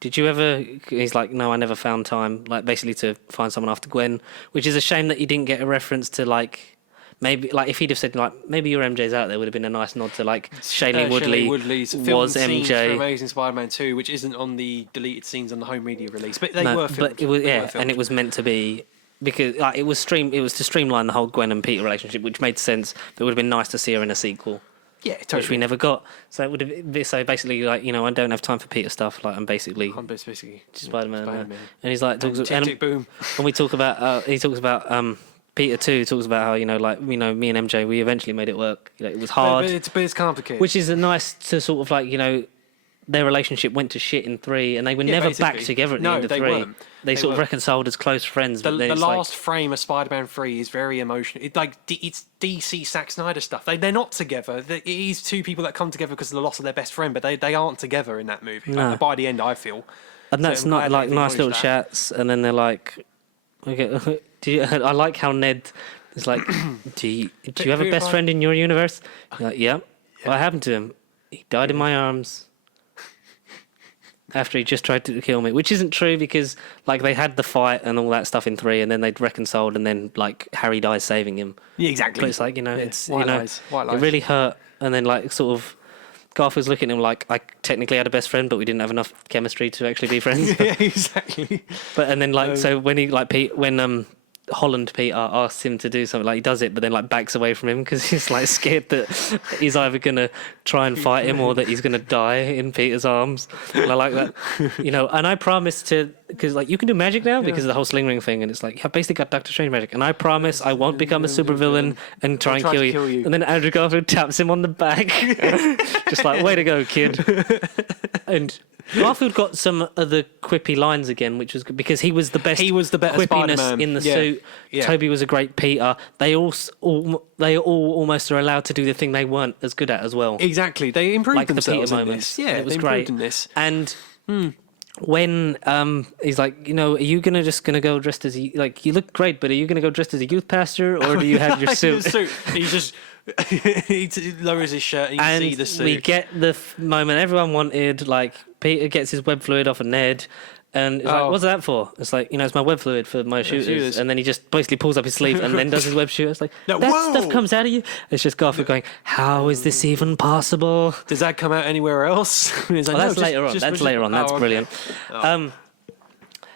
did you ever? He's like, no, I never found time, like basically to find someone after Gwen, which is a shame that you didn't get a reference to like. Maybe like if he'd have said like maybe your MJ's out there, would have been a nice nod to like Shailene Woodley's was scenes MJ. for Amazing Spider-Man 2, which isn't on the deleted scenes on the home media release, but they were filmed. But it was, They were filmed. and it was meant to be because like, it was to streamline the whole Gwen and Peter relationship, which made sense. But it would have been nice to see her in a sequel, Yeah, totally. which we never got. So it would have. So basically, like I don't have time for Peter stuff. Like I'm basically I'm basically Spider-Man, Spider-Man. and he's like talks, Tick, tick, boom. and we talk about he talks about Peter too talks about how me and MJ we eventually made it work. It was hard. But it's complicated. Which is a nice to sort of like, their relationship went to shit in 3, and they were never back basically. together at the No, end of they 3. weren't. They sort of weren't. reconciled as close friends. The But then it's last frame of Spider-Man 3 is very emotional. It's DC Zack Snyder stuff. They're not together. It is two people that come together because of the loss of their best friend, but they aren't together in that movie. No. Like, by the end, I feel. and that's I'm not glad like they've nice little acknowledged chats, and then they're like, okay, I like how Ned is like, do you have a best friend in your universe? You're like, yeah. What happened to him? He died in my arms. After he just tried to kill me, which isn't true because like they had the fight and all that stuff in 3, and then they'd reconciled, and then like Harry dies saving him. Yeah, exactly. But it's like it's White you know lies. White it lies. really hurt, and then like sort of Garfield's looking at him like I technically had a best friend, but we didn't have enough chemistry to actually be friends. Yeah, exactly. But and then like so when he like when Holland Peter asks him to do something, like he does it, but then like backs away from him because he's like scared that he's either gonna try and fight him or that he's gonna die in Peter's arms. And I like that, And I promised to, because like you can do magic now because of the whole sling ring thing, and it's like I've basically got Doctor Strange magic, and I promise I won't become a supervillain and try and kill you. And then Andrew Garfield taps him on the back, just like way to go, kid. And Garfield got some of the quippy lines again, which was good because he was the best. He was the better quippiness Spider-Man in the suit. Yeah. Toby was a great Peter. They all almost are allowed to do the thing they weren't as good at as well. Exactly, they improved like themselves the Peter in moments. this. Yeah, it was they great. improved in this. And when he's like, are you gonna go dressed as you look great, but are you gonna go dressed as a youth pastor, or do you have your suit? He just he lowers his shirt and you and see the suit. We get the moment everyone wanted. Like Peter gets his web fluid off of Ned, and it's like, what's that for? It's like, it's my web fluid for my shooters. And then he just basically pulls up his sleeve and then does his web shooter. It's like, that stuff comes out of you. It's just Garfield going, how is this even possible? Does that come out anywhere else? Like, that's later on. That's later on. That's brilliant.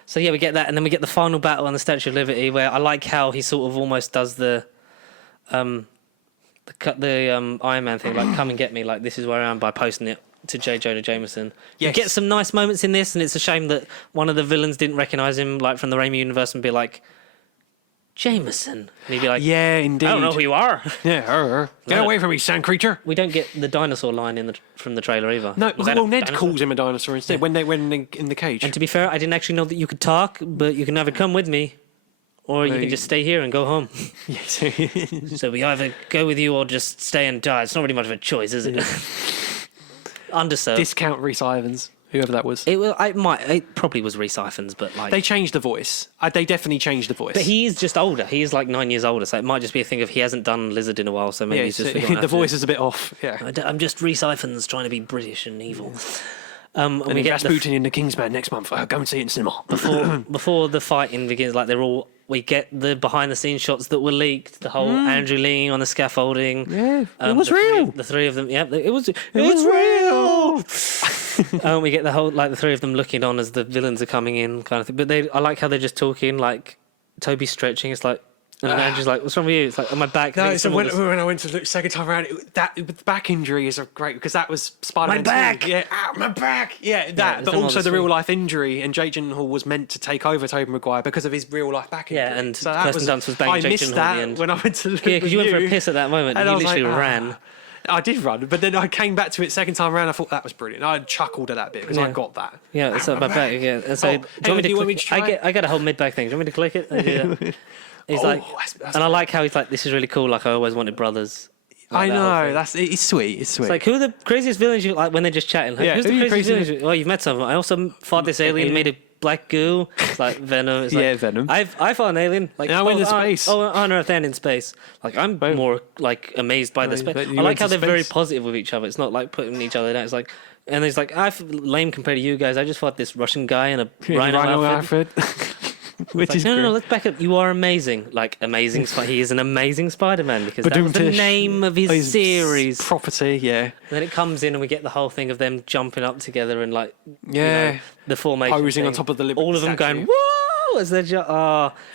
So yeah, we get that, and then we get the final battle on the Statue of Liberty, where I like how he sort of almost does the Iron Man thing, like come and get me, like this is where I am, by posting it to J. Jonah Jameson. Yes. You get some nice moments in this, and it's a shame that one of the villains didn't recognise him, like from the Raimi universe, and be like, Jameson. And he'd be like, yeah, indeed. I don't know who you are. Yeah, get away from me, sand creature. We don't get the dinosaur line from the trailer either. No, well, Ned calls him a dinosaur instead when they're in the cage. And to be fair, I didn't actually know that you could talk, but you can either come with me, or you can just stay here and go home. So we either go with you or just stay and die. It's not really much of a choice, is it? Yeah. Underserved. Discount Rhys Ifans, whoever that was. It probably was Rhys Ifans, but like they changed the voice. They definitely changed the voice. But he is just older. He is like 9 years older, so it might just be a thing of he hasn't done Lizard in a while, so maybe he's just the voice is a bit off. Yeah, I'm just Rhys Ifans trying to be British and evil. And we get Rasputin in the Kingsman next month. Go and see it in cinema. Before the fighting begins, like we get the behind the scenes shots that were leaked. The whole Andrew leaning on the scaffolding. Yeah, it was real. The three of them. Yeah, it was real. We get the whole the three of them looking on as the villains are coming in, kind of thing. But I like how they're just talking. Like Toby's stretching. It's like. And Andrew's like, what's wrong with you? It's like, on my back. No, so when I went to look second time around, the back injury is great because that was Spider-Man. My back! 2. Yeah, my back! Yeah, that. But also the real life injury, and Jake Gyllenhaal was meant to take over Tobey Maguire because of his real life back injury. Yeah, and so Kirsten Dunst was banging Jake Gyllenhaal at the end. When I went to look because you went for a piss at that moment, and you literally ran. I did run, but then I came back to it second time around. I thought that was brilliant. I chuckled at that bit because I got that. Yeah, it's my back again. And so, do you want me to try? I get a whole mid back thing. Do you want me to click it? I do that. He's that's and I like how he's like, this is really cool. Like I always wanted brothers. Like I know it's sweet. It's sweet. It's like, who are the craziest villains you like when they're just chatting? Like, who's the craziest villains? Well, you've met some of them. I also fought this alien made of black goo. It's like Venom. It's like, Venom. I fought an alien. Like I went to space. On Earth and in space. Like I'm more like amazed by the space. I like how they're very positive with each other. It's not like putting each other down. It's like, and he's like, I'm lame compared to you guys. I just fought this Russian guy in a rhino outfit. Which like, is no, let's back up. You are amazing. Like, amazing. He is an amazing Spider-Man because that was the name of his series. Property, yeah. And then it comes in and we get the whole thing of them jumping up together and, like, the formation. Posing thing. on top of the Liberty all of them statue. Going, whoa! As they're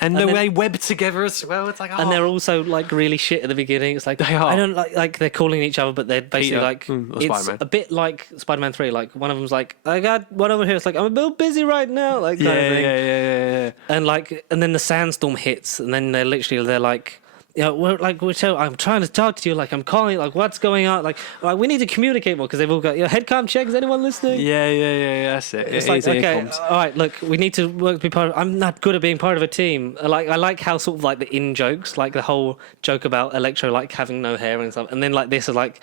and they web together as well. It's like, and they're also, like, really shit at the beginning. It's like, they are. I don't like they're calling each other, but they're basically like, it's Spider-Man. a bit like Spider-Man 3. Like, one of them's like, I got one over here. It's like, I'm a bit busy right now. Like, kind of thing. Yeah. And like, and then the sandstorm hits, and then they're like, I'm trying to talk to you, like I'm calling, like what's going on, like we need to communicate more because they've all got headcom check. Is anyone listening? Yeah. That's it. It's like, okay, all right, look, we need to work to be part of. I'm not good at being part of a team. I like how sort of like the in jokes, like the whole joke about Electro like having no hair and stuff, and then like this is like,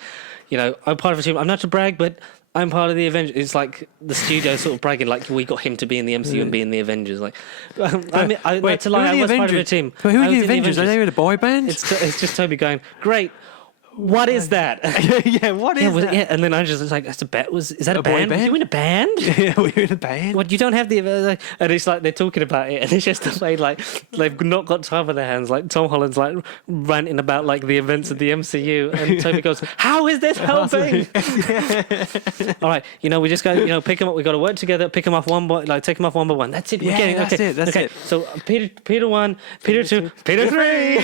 I'm part of a team. I'm not to brag, but I'm part of the Avengers. It's like the studio sort of bragging, like we got him to be in the MCU and be in the Avengers. Like, I like to lie. I was part of a team. But who are the Avengers? Are they in a boy band? It's just Toby going, great. What is that? What is that? Yeah, and then I just was like, that's a bet. Is that a band? Boy band? Were you in a band? Yeah, we're in a band. What, you don't have the... and it's like they're talking about it, and it's just the way, like, they've not got time on their hands. Like, Tom Holland's, like, ranting about, like, the events of the MCU, and Toby goes, how is this helping? All right, we just go, pick them up. We got to work together, pick them off one by... Like, take them off one by one. That's it. Yeah, that's it. That's it. So, Peter 1, Peter 2, Peter 3.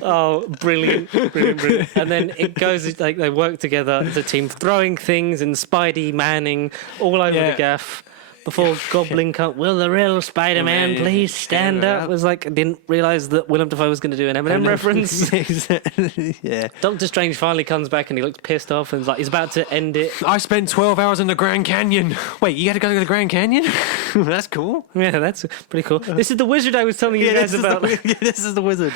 Oh, brilliant. Brilliant. And then it goes like they work together as a team, throwing things and Spidey manning all over the gaff before Goblin comes. Will the real Spider-Man please stand up? It was like I didn't realise that Willem Dafoe was going to do an Eminem reference. Yeah. Doctor Strange finally comes back and he looks pissed off and he's about to end it. I spent 12 hours in the Grand Canyon. Wait, you had to go to the Grand Canyon? That's cool. Yeah, that's pretty cool. This is the wizard I was telling you guys about. This is the wizard.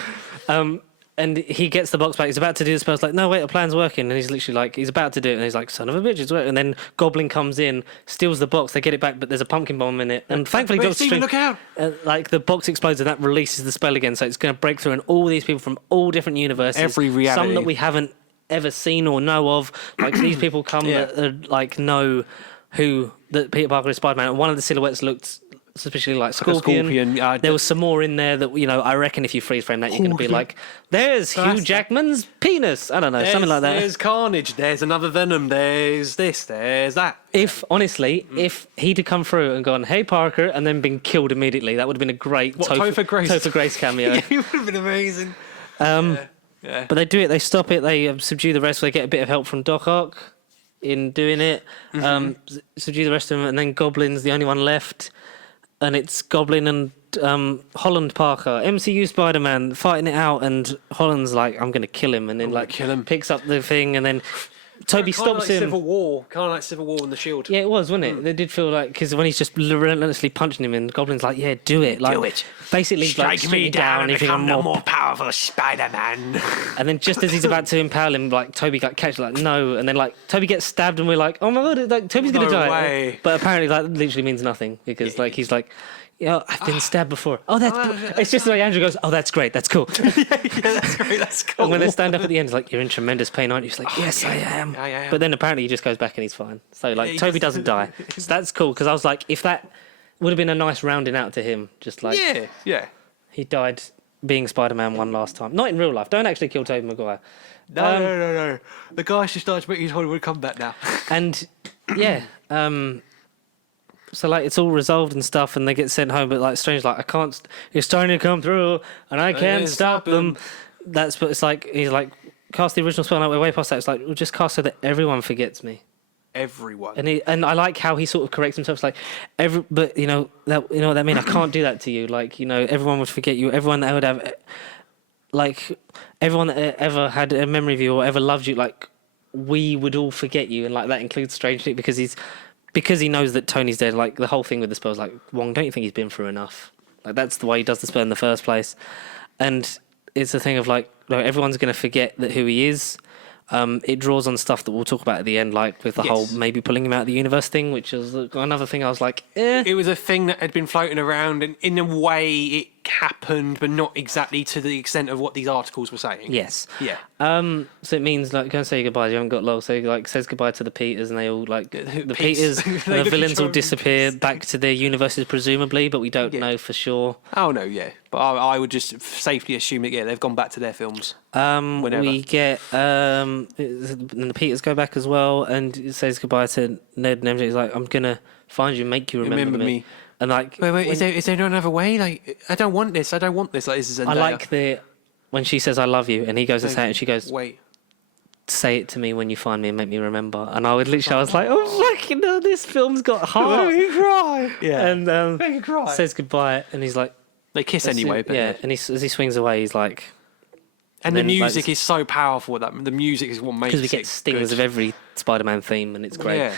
And he gets the box back. He's about to do the spell. It's like, no, wait, the plan's working. And he's literally like, he's about to do it. And he's like, son of a bitch, it's working. And then Goblin comes in, steals the box. They get it back, but there's a pumpkin bomb in it. And thankfully, Wait, Stephen, look out! Like the box explodes and that releases the spell again. So it's going to break through, and all these people from all different universes, every reality, some that we haven't ever seen or know of. Like these people come that like know who that Peter Parker is Spider-Man. And one of the silhouettes looked suspiciously like Scorpion. There was some more in there that I reckon if you freeze frame that, you're going to be like, "There's Hugh Jackman's penis." I don't know, something like that. There's Carnage. There's another Venom. There's this. There's that. If he'd have come through and gone, "Hey Parker," and then been killed immediately, that would have been a great Topher Grace cameo. It would have been amazing. But they do it. They stop it. They subdue the rest. They get a bit of help from Doc Ock in doing it. Subdue the rest of them, and then Goblin's the only one left. And it's Goblin and Holland Parker, MCU Spider-Man, fighting it out, and Holland's like, I'm going to kill him, and then picks up the thing, and then Toby stops him. Civil War, kind of like Civil War and the Shield. Yeah, it was, wasn't it? It did feel like, because when he's just relentlessly punching him, and Goblin's like, yeah, do it. Like, do it. Basically, strike like, me down and become the more powerful Spider-Man. And then just as he's about to impale him, like, Toby got catch, like, no. And then, like, Toby gets stabbed, and we're like, oh my God, like, Toby's going to die. Way. But apparently, like, literally means nothing, because, like, he's like, I've been stabbed before. Oh, it's just like Andrew goes, oh, that's great, that's cool. That's great, that's cool. And when they stand up at the end, it's like, you're in tremendous pain, aren't you? He's like, yes, I am. I am. But then apparently he just goes back and he's fine. So, like, Toby doesn't die. So that's cool, because I was like, if that would have been a nice rounding out to him, just like... Yeah. He died being Spider-Man one last time. Not in real life. Don't actually kill Tobey Maguire. No. The guy should start making his Hollywood comeback now. And, yeah... So, like, it's all resolved and stuff, and they get sent home, but, like, Strange, like, I can't... It's starting to come through, and I can't stop them. That's what it's like. He's like, cast the original spell, and we're way past that. It's like, we'll just cast so that everyone forgets me. Everyone. And I like how he sort of corrects himself. It's like, but, you know what that means? I can't do that to you. Like, everyone would forget you. Everyone that would have... Like, everyone that ever had a memory of you or ever loved you, like, we would all forget you, and, like, that includes Strange because he knows that Tony's dead. Like, the whole thing with the spell is like, Wong, don't you think he's been through enough? Like, that's the way he does the spell in the first place. And it's a thing of like everyone's going to forget that who he is. It draws on stuff that we'll talk about at the end, like with the whole maybe pulling him out of the universe thing, which is another thing I was like, It was a thing that had been floating around, and in a way it happened, but not exactly to the extent of what these articles were saying. Yes. Yeah. So it means, like, go and say goodbye. You haven't got long. So he, like, says goodbye to the Peters, and they all, like, the Peters and the villains all disappear back to their universes, presumably, but we don't know for sure. Oh, no, yeah. But I would just safely assume that, they've gone back to their films. Whenever. We get, and the Peters go back as well, and it says goodbye to Ned and MJ. He's like, I'm going to find you and make you remember me. And like, wait, is there no other way? Like, I don't want this. Like, this is Zendaya. I like when she says I love you, and he goes to say it, and she goes, wait, say it to me when you find me and make me remember. And I was like, oh fucking hell, this film's got heart. Make me cry. Yeah, and make me cry. Says goodbye, and he's like, They kiss anyway, but yeah. And as he swings away, he's like, and the then, music is so powerful that the music is what makes it because we get stings good. of every Spider-Man theme, and it's great. Yeah.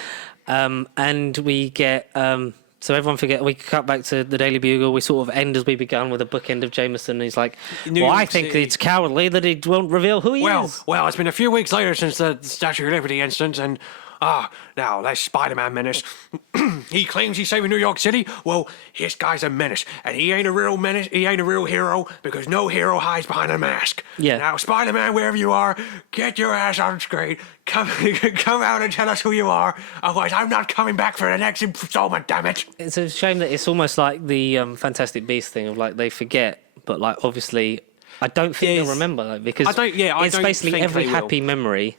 And we get so everyone forget. We cut back to the Daily Bugle. We sort of end as we began with a bookend of Jameson. And he's like, New "Well, I York think City. it's cowardly that he won't reveal who he is." Well, it's been a few weeks later since the Statue of Liberty incident, and now that's Spider-Man menace. He claims he's saving New York City. Well, this guy's a menace, and he ain't a real menace. He ain't a real hero because no hero hides behind a mask. Yeah. Now, Spider-Man, wherever you are, get your ass on screen. Come out and tell us who you are. Otherwise, I'm not coming back for the next installment. Damn it! It's a shame that it's almost like the Fantastic Beasts thing of like they forget, but like obviously, I don't think they'll remember like, because I it's don't basically think every they will. happy memory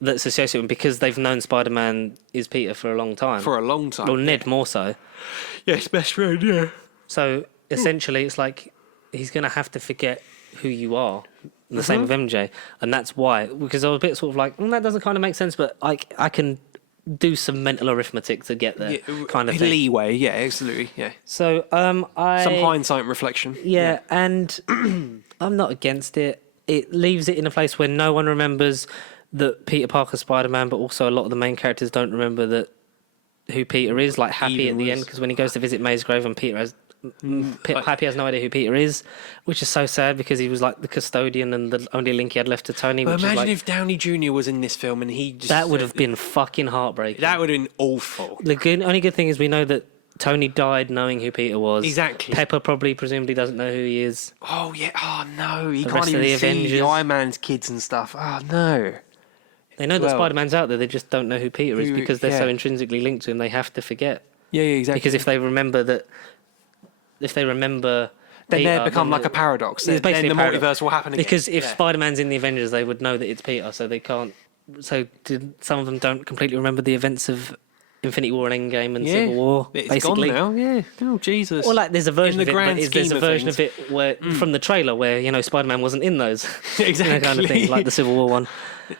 that's associated with him because they've known Spider-Man is Peter for a long time. For a long time. Or Ned more so. Yes, best friend. Yeah. So essentially, it's like he's going to have to forget who you are. The same with MJ, and that's why. Because I was a bit sort of like, that doesn't kind of make sense, but I can do some mental arithmetic to get there, kind of thing. Leeway. Yeah, absolutely. Yeah. So Some hindsight and reflection. Yeah, and I'm not against it. It leaves it in a place where no one remembers that Peter Parker's Spider-Man, but also a lot of the main characters don't remember that who Peter is. Like Happy Even at the was- end, because when he goes to visit May's grave, and Happy has no idea who Peter is, which is so sad because he was like the custodian and the only link he had left to Tony. But Which imagine is like, if Downey Jr. was in this film and he just that would have been fucking heartbreaking. that would have been awful. The only good thing is we know that Tony died knowing who Peter was. Exactly. Pepper probably presumably doesn't know who he is. Oh yeah. Oh no, he The can't rest of even the see Avengers. the Iron Man's kids and stuff. Oh no. They know that Well- Spider-Man's out there, they just don't know who Peter is Who- because they're so yeah. intrinsically linked to him, they have to forget. Yeah, exactly. Because if they remember then Peter, they become then like a paradox. It's basically Then a the paradox. multiverse will happen again. Because if Yeah. Spider-Man's in the Avengers, they would know that it's Peter, so they can't. So some of them don't completely remember the events of Infinity War and Endgame and Civil War. It's basically, gone now. Yeah. Oh Jesus. or like there's a version In the of it, but grand there's scheme a of version of things. it where from the trailer where Spider-Man wasn't in those. Exactly. Kind of thing, like the Civil War one.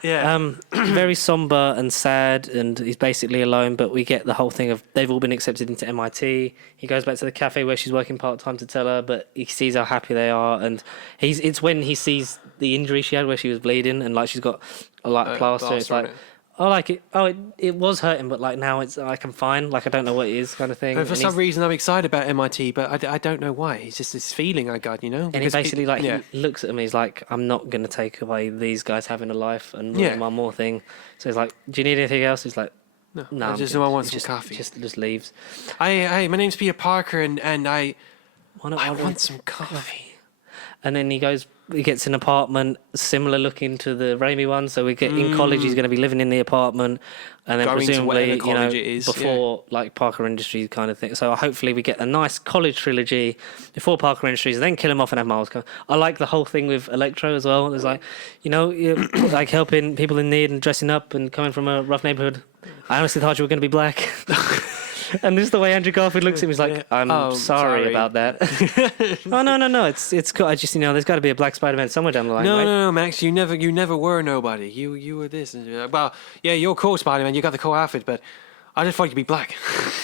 yeah. Very somber and sad, and he's basically alone. But we get the whole thing of they've all been accepted into MIT. He goes back to the cafe where she's working part time to tell her, but he sees how happy they are, and it's when he sees the injury she had where she was bleeding, and like she's got a plaster. It's plaster on like, it. oh, like it. Oh, it was hurting, but like now it's like I'm fine. Like I don't know what it is, kind of thing. And for And some he's- reason, I'm excited about MIT, but I don't know why. It's just this feeling I got, and he because basically yeah. he looks at him. He's like, I'm not going to take away these guys having a life and Yeah. ruin one more thing. So he's like, do you need anything else? He's like, no, I I'm just good." know I want He some just, coffee. Just leaves. Hey, my name's Peter Parker, and I I want some coffee. And then he gets an apartment similar looking to the Raimi one. So we get in college, he's going to be living in the apartment, and then Going to presumably, whatever college it is, before like Parker Industries kind of thing. So hopefully we get a nice college trilogy before Parker Industries, and then kill him off and have Miles come. I like the whole thing with Electro as well. There's like, you're like helping people in need and dressing up and coming from a rough neighborhood. I honestly thought you were going to be black. And this is the way Andrew Garfield looks at him. He's like, I'm sorry about that. Oh no, it's got. I just there's got to be a black Spider-Man somewhere down the line. right? No, Max, you never were nobody. You were this. Well, yeah, you're cool, Spider-Man. You got the cool outfit, but I just thought you'd be black.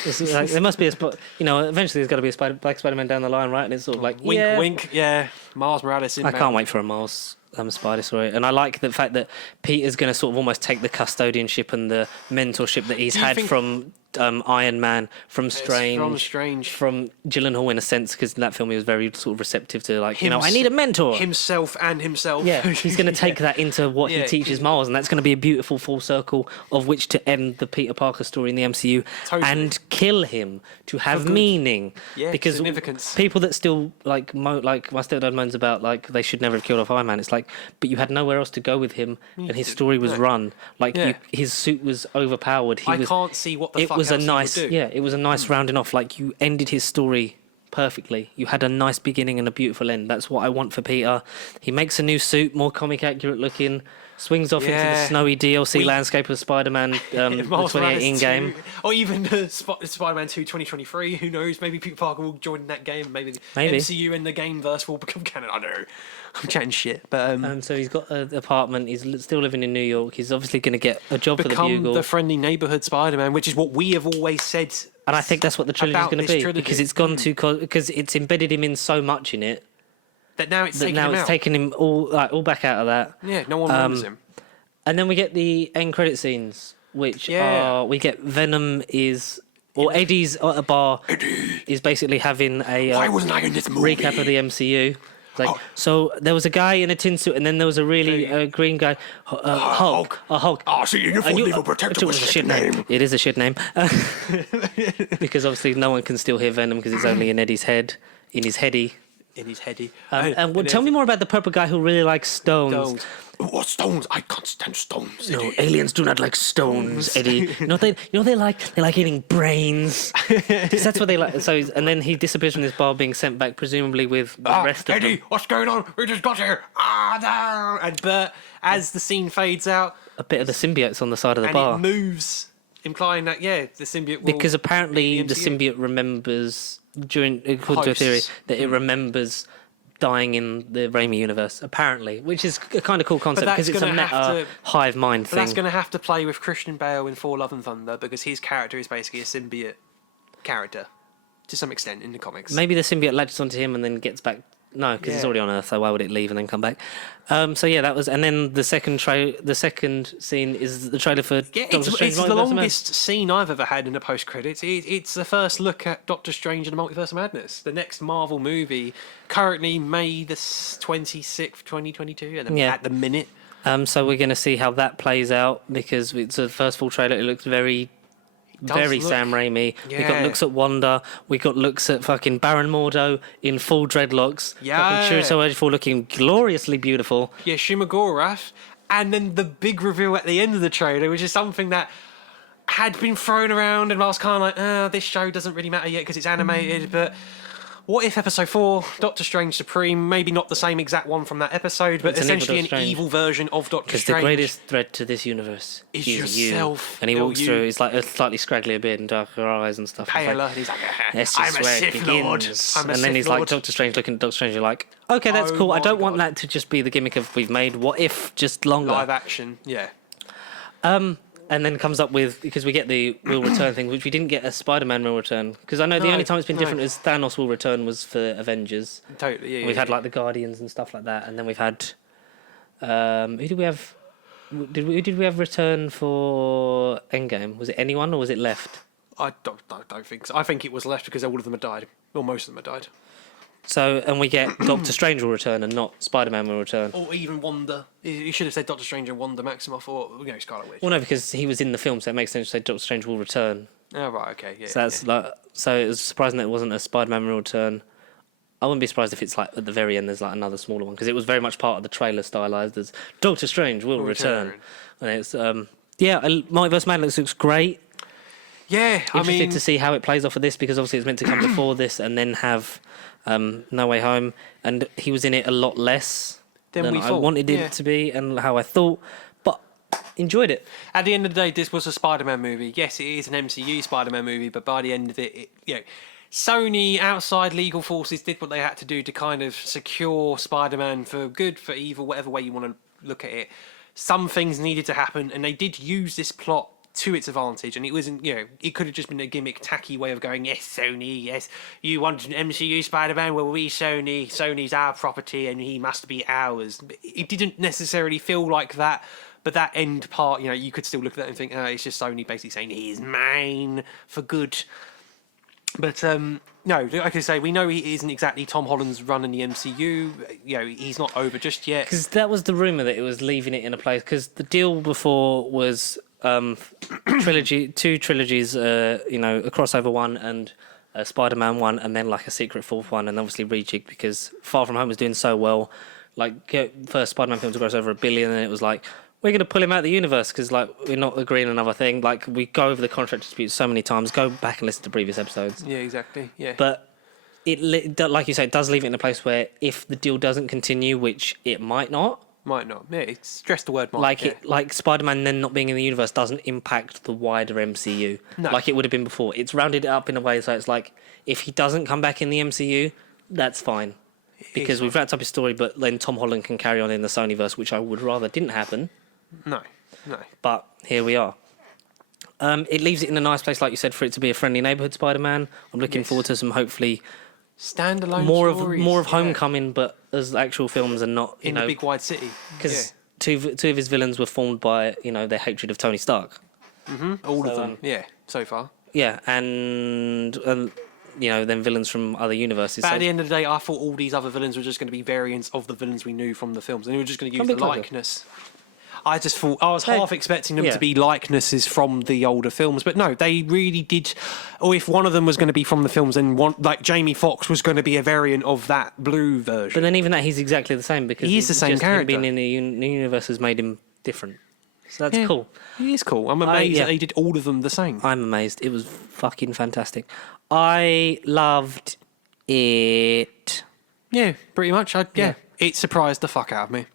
It's like, there must be eventually there's got to be a black Spider-Man down the line, right? And it's sort of like, Wink, yeah. wink. Yeah, Miles Morales. I can't wait for a Miles Spider story, and I like the fact that Peter's going to sort of almost take the custodianship and the mentorship that he's Do you had think- from Iron Man, from Strange, from Gyllenhaal in a sense, because in that film he was very sort of receptive to like, I need a mentor. Himself. Yeah, he's going to take that into what he Yeah. teaches Miles, and that's going to be a beautiful full circle of which to end the Peter Parker story in the MCU Totally. and kill him to have good. meaning. Yeah, because significance. people that still like my stepdad moans about like they should never have killed off Iron Man. It's like, but you had nowhere else to go with him, and his story was run. Like Yeah. his suit was overpowered. I can't see what the It fuck was a else he nice, would do. it was a nice rounding off. Like you ended his story perfectly. You had a nice beginning and a beautiful end. That's what I want for Peter. He makes a new suit, more comic accurate looking. Swings off into the snowy DLC landscape of Spider-Man, the 2018 game. Or even the Spider-Man 2 2023. Who knows? Maybe Peter Parker will join that game. Maybe the MCU and the gameverse will become canon. I don't know. I'm chatting shit. But so he's got an apartment. He's still living in New York. He's obviously going to get a job for the Bugle. Become the friendly neighborhood Spider-Man, which is what we have always said. And I think that's what the trilogy is going to be. Because it's gone because it's embedded him in so much in it. That now it's taken him all back out of that. Yeah, no one remembers him. And then we get the end credit scenes, which are we get Venom Eddie's at a bar is basically having a why wasn't I in this movie? Recap of the MCU. Like, so there was a guy in a tin suit, and then there was a really green guy, Hulk. Oh, so your uniform legal protector was a shit name. It is a shit name because obviously no one can still hear Venom because it's only in Eddie's head, in his heady. Tell me more about the purple guy who really likes stones. What stones? I can't stand stones. No, aliens do not like stones, Eddie. You know they like eating brains. 'Cause that's what they like. So and then he disappears from this bar, being sent back presumably with the rest of Eddie, them. what's going on? We just got here. No. And Bert, as the scene fades out, a bit of the symbiote's on the side of the bar. And it moves, implying that the symbiote will because apparently the symbiote remembers according to a theory that it remembers dying in the Raimi universe, apparently, which is a kind of cool concept because it's a meta hive mind thing. That's going to have to play with Christian Bale in Thor: Love and Thunder because his character is basically a symbiote character to some extent in the comics. Maybe the symbiote latches onto him and then gets back. No, because it's already on Earth, so why would it leave and then come back? That was, and then the second scene is the trailer for Doctor Strange. It's the longest scene I've ever had in a post-credits. It's the first look at Doctor Strange and the Multiverse of Madness, the next Marvel movie, currently May the 26th, 2022, at the minute. So we're going to see how that plays out because it's the first full trailer. It looks very Sam Raimi. Yeah. We got looks at Wanda. We got looks at fucking Baron Mordo in full dreadlocks. Yeah. Fucking Chiwetel Ejiofor looking gloriously beautiful. Yeah, Shumagorath. And then the big reveal at the end of the trailer, which is something that had been thrown around and I was kind of like, this show doesn't really matter yet because it's animated, but what if episode 4, Doctor Strange Supreme, maybe not the same exact one from that episode, but essentially an evil version of Doctor Strange. Because the greatest threat to this universe is yourself. You. And he walks through, he's like a slightly scragglier beard and darker eyes and stuff. Paler, and he's like, I'm a Sith Lord. And then he's like, Doctor Strange, looking at Doctor Strange, you're like, okay, that's cool. I don't want that to just be the gimmick of we've made What If just longer. Live action, yeah. And then comes up with, because we get the will return thing, which we didn't get a Spider-Man will return. Because I know the only time it's been different is Thanos will return was for Avengers. Totally, yeah. We've had like the Guardians and stuff like that, and then we've had who did we have? Who did we have return for Endgame? Was it anyone or was it left? I don't think so. I think it was left because all of them had died, or most of them had died. So, and we get Doctor Strange will return and not Spider-Man will return. Or even Wanda. You should have said Doctor Strange and Wanda Maximoff or Scarlet Witch. Well, no, because he was in the film, so it makes sense to say Doctor Strange will return. Oh, right, okay, yeah. So that's so it was surprising that it wasn't a Spider-Man will return. I wouldn't be surprised if it's like at the very end there's like another smaller one because it was very much part of the trailer stylized as Doctor Strange will return. And it's Multiverse Madness looks great. Yeah, Interested to see how it plays off of this because obviously it's meant to come before this and then have No Way Home, and he was in it a lot less than I wanted it to be and how I thought, but enjoyed it. At the end of the day, this was a Spider-Man movie. Yes, it is an MCU Spider-Man movie, but by the end of it, Sony, outside legal forces, did what they had to do to kind of secure Spider-Man for good, for evil, whatever way you want to look at it. Some things needed to happen, and they did use this plot to its advantage, and it wasn't, it could have just been a gimmick, tacky way of going, yes, Sony, yes, you want an MCU Spider-Man, well, Sony's our property, and he must be ours. It didn't necessarily feel like that, but that end part, you could still look at that and think, it's just Sony basically saying, he's mine for good. But, no, like I say, we know he isn't exactly Tom Holland's running the MCU, he's not over just yet. Because that was the rumour that it was leaving it in a place, because the deal before was two trilogies, a crossover one and a Spider-Man one, and then like a secret fourth one, and obviously rejigged because Far From Home was doing so well. Like first Spider-Man film to gross over $1 billion, and it was like we're going to pull him out of the universe because like we're not agreeing on another thing. Like we go over the contract dispute so many times. Go back and listen to previous episodes. Yeah, exactly. Yeah, but it like you say, it does leave it in a place where if the deal doesn't continue, which it might not. Might not. Yeah, stress the word might. Like Spider-Man then not being in the universe doesn't impact the wider MCU No. like it would have been before. It's rounded it up in a way so it's like if he doesn't come back in the MCU, that's fine because we've wrapped up his story. But then Tom Holland can carry on in the Sonyverse, which I would rather didn't happen. No. But here we are. It leaves it in a nice place, like you said, for it to be a friendly neighborhood Spider-Man. I'm looking forward to some hopefully standalone more stories, of Homecoming, but as actual films and not in a big wide city. Because two of his villains were formed by their hatred of Tony Stark. All of them, so far. Yeah, and then villains from other universes. But at the end of the day, I thought all these other villains were just going to be variants of the villains we knew from the films, and they were just going to use the likeness. I just thought I was half expecting them to be likenesses from the older films, but no, they really did. Or if one of them was going to be from the films, then one like Jamie Foxx was going to be a variant of that blue version. But then even that, he's exactly the same because he's the same character. Being in the universe has made him different. So that's cool. He is cool. I'm amazed that he did all of them the same. I'm amazed. It was fucking fantastic. I loved it. Yeah, pretty much. It surprised the fuck out of me.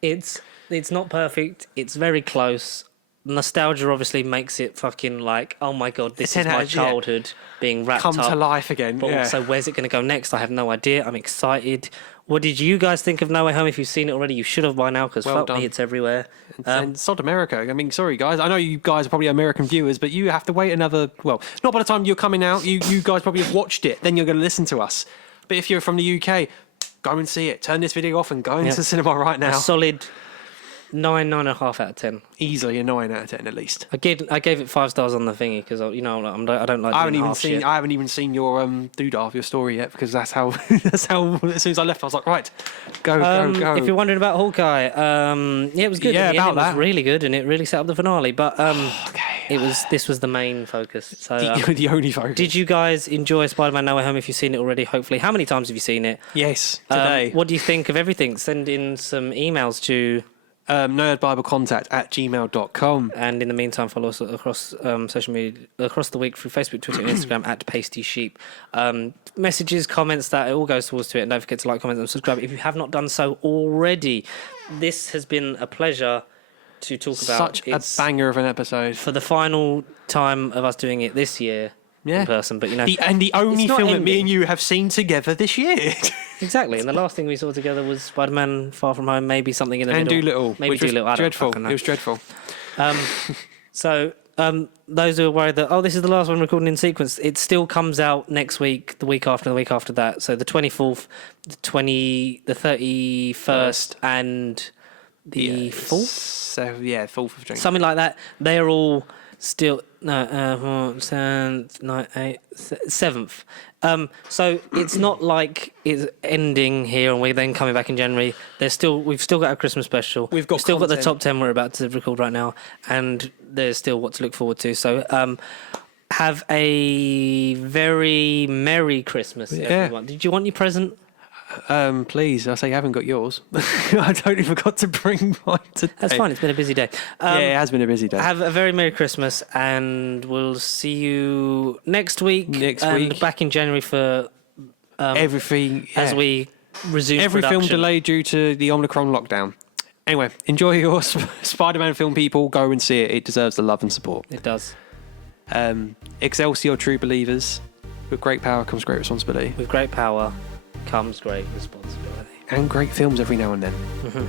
It's not perfect. It's very close. Nostalgia obviously makes it fucking like, oh my god, this is my childhood being wrapped up. Come to life again. But also, where's it going to go next? I have no idea. I'm excited. What did you guys think of No Way Home? If you've seen it already, you should have by now because fuck me, it's everywhere. And Sod America. I mean, sorry guys. I know you guys are probably American viewers, but you have to wait another. Well, not by the time you're coming out. You guys probably have watched it. Then you're going to listen to us. But if you're from the UK, go and see it. Turn this video off and go into the cinema right now. A solid 9.5 out of 10. Easily a 9 out of 10 at least. I gave it 5 stars on the thingy because I don't like. I haven't even seen your doodah of your story yet because that's how as soon as I left I was like right, go. If you're wondering about Hawkeye, it was good. Yeah, it was really good and it really set up the finale. But this was the main focus. So the only focus. Did you guys enjoy Spider-Man No Way Home? If you've seen it already, hopefully, how many times have you seen it? Yes, today. What do you think of everything? Send in some emails to. nerdbiblecontact@gmail.com. And in the meantime, follow us across social media across the week through Facebook, Twitter, and Instagram @PastySheep. Messages, comments, that it all goes towards to it. And don't forget to like, comment, and subscribe if you have not done so already. This has been a pleasure to talk about. Such a banger of an episode. For the final time of us doing it this year. In person, but the only film that me and you have seen together this year. Exactly, and the last thing we saw together was Spider-Man: Far From Home, maybe something in the middle. Dolittle, maybe Dolittle. Dreadful. It was dreadful. So those who are worried that this is the last one recording in sequence, it still comes out next week, the week after, the week after that. So the 24th, the 31st, and the 4th. So 4th of January, something like that. They're all. Still, 7th. So it's not like it's ending here and we're then coming back in January. We've still got our Christmas special. We've still got the top 10 we're about to record right now, and there's still what to look forward to. So have a very Merry Christmas, everyone. Did you want your present? Please, I say you haven't got yours. I totally forgot to bring mine today. That's fine, it's been a busy day. It has been a busy day. Have a very Merry Christmas, and we'll see you next week. Back in January for everything. As we resume every production. film delayed due to the Omicron lockdown. Anyway, enjoy your Spider-Man film, people. Go and see it. It deserves the love and support. It does. Excelsior, true believers. With great power comes great responsibility. With great power comes great responsibility. And great films every now and then. Mm-hmm.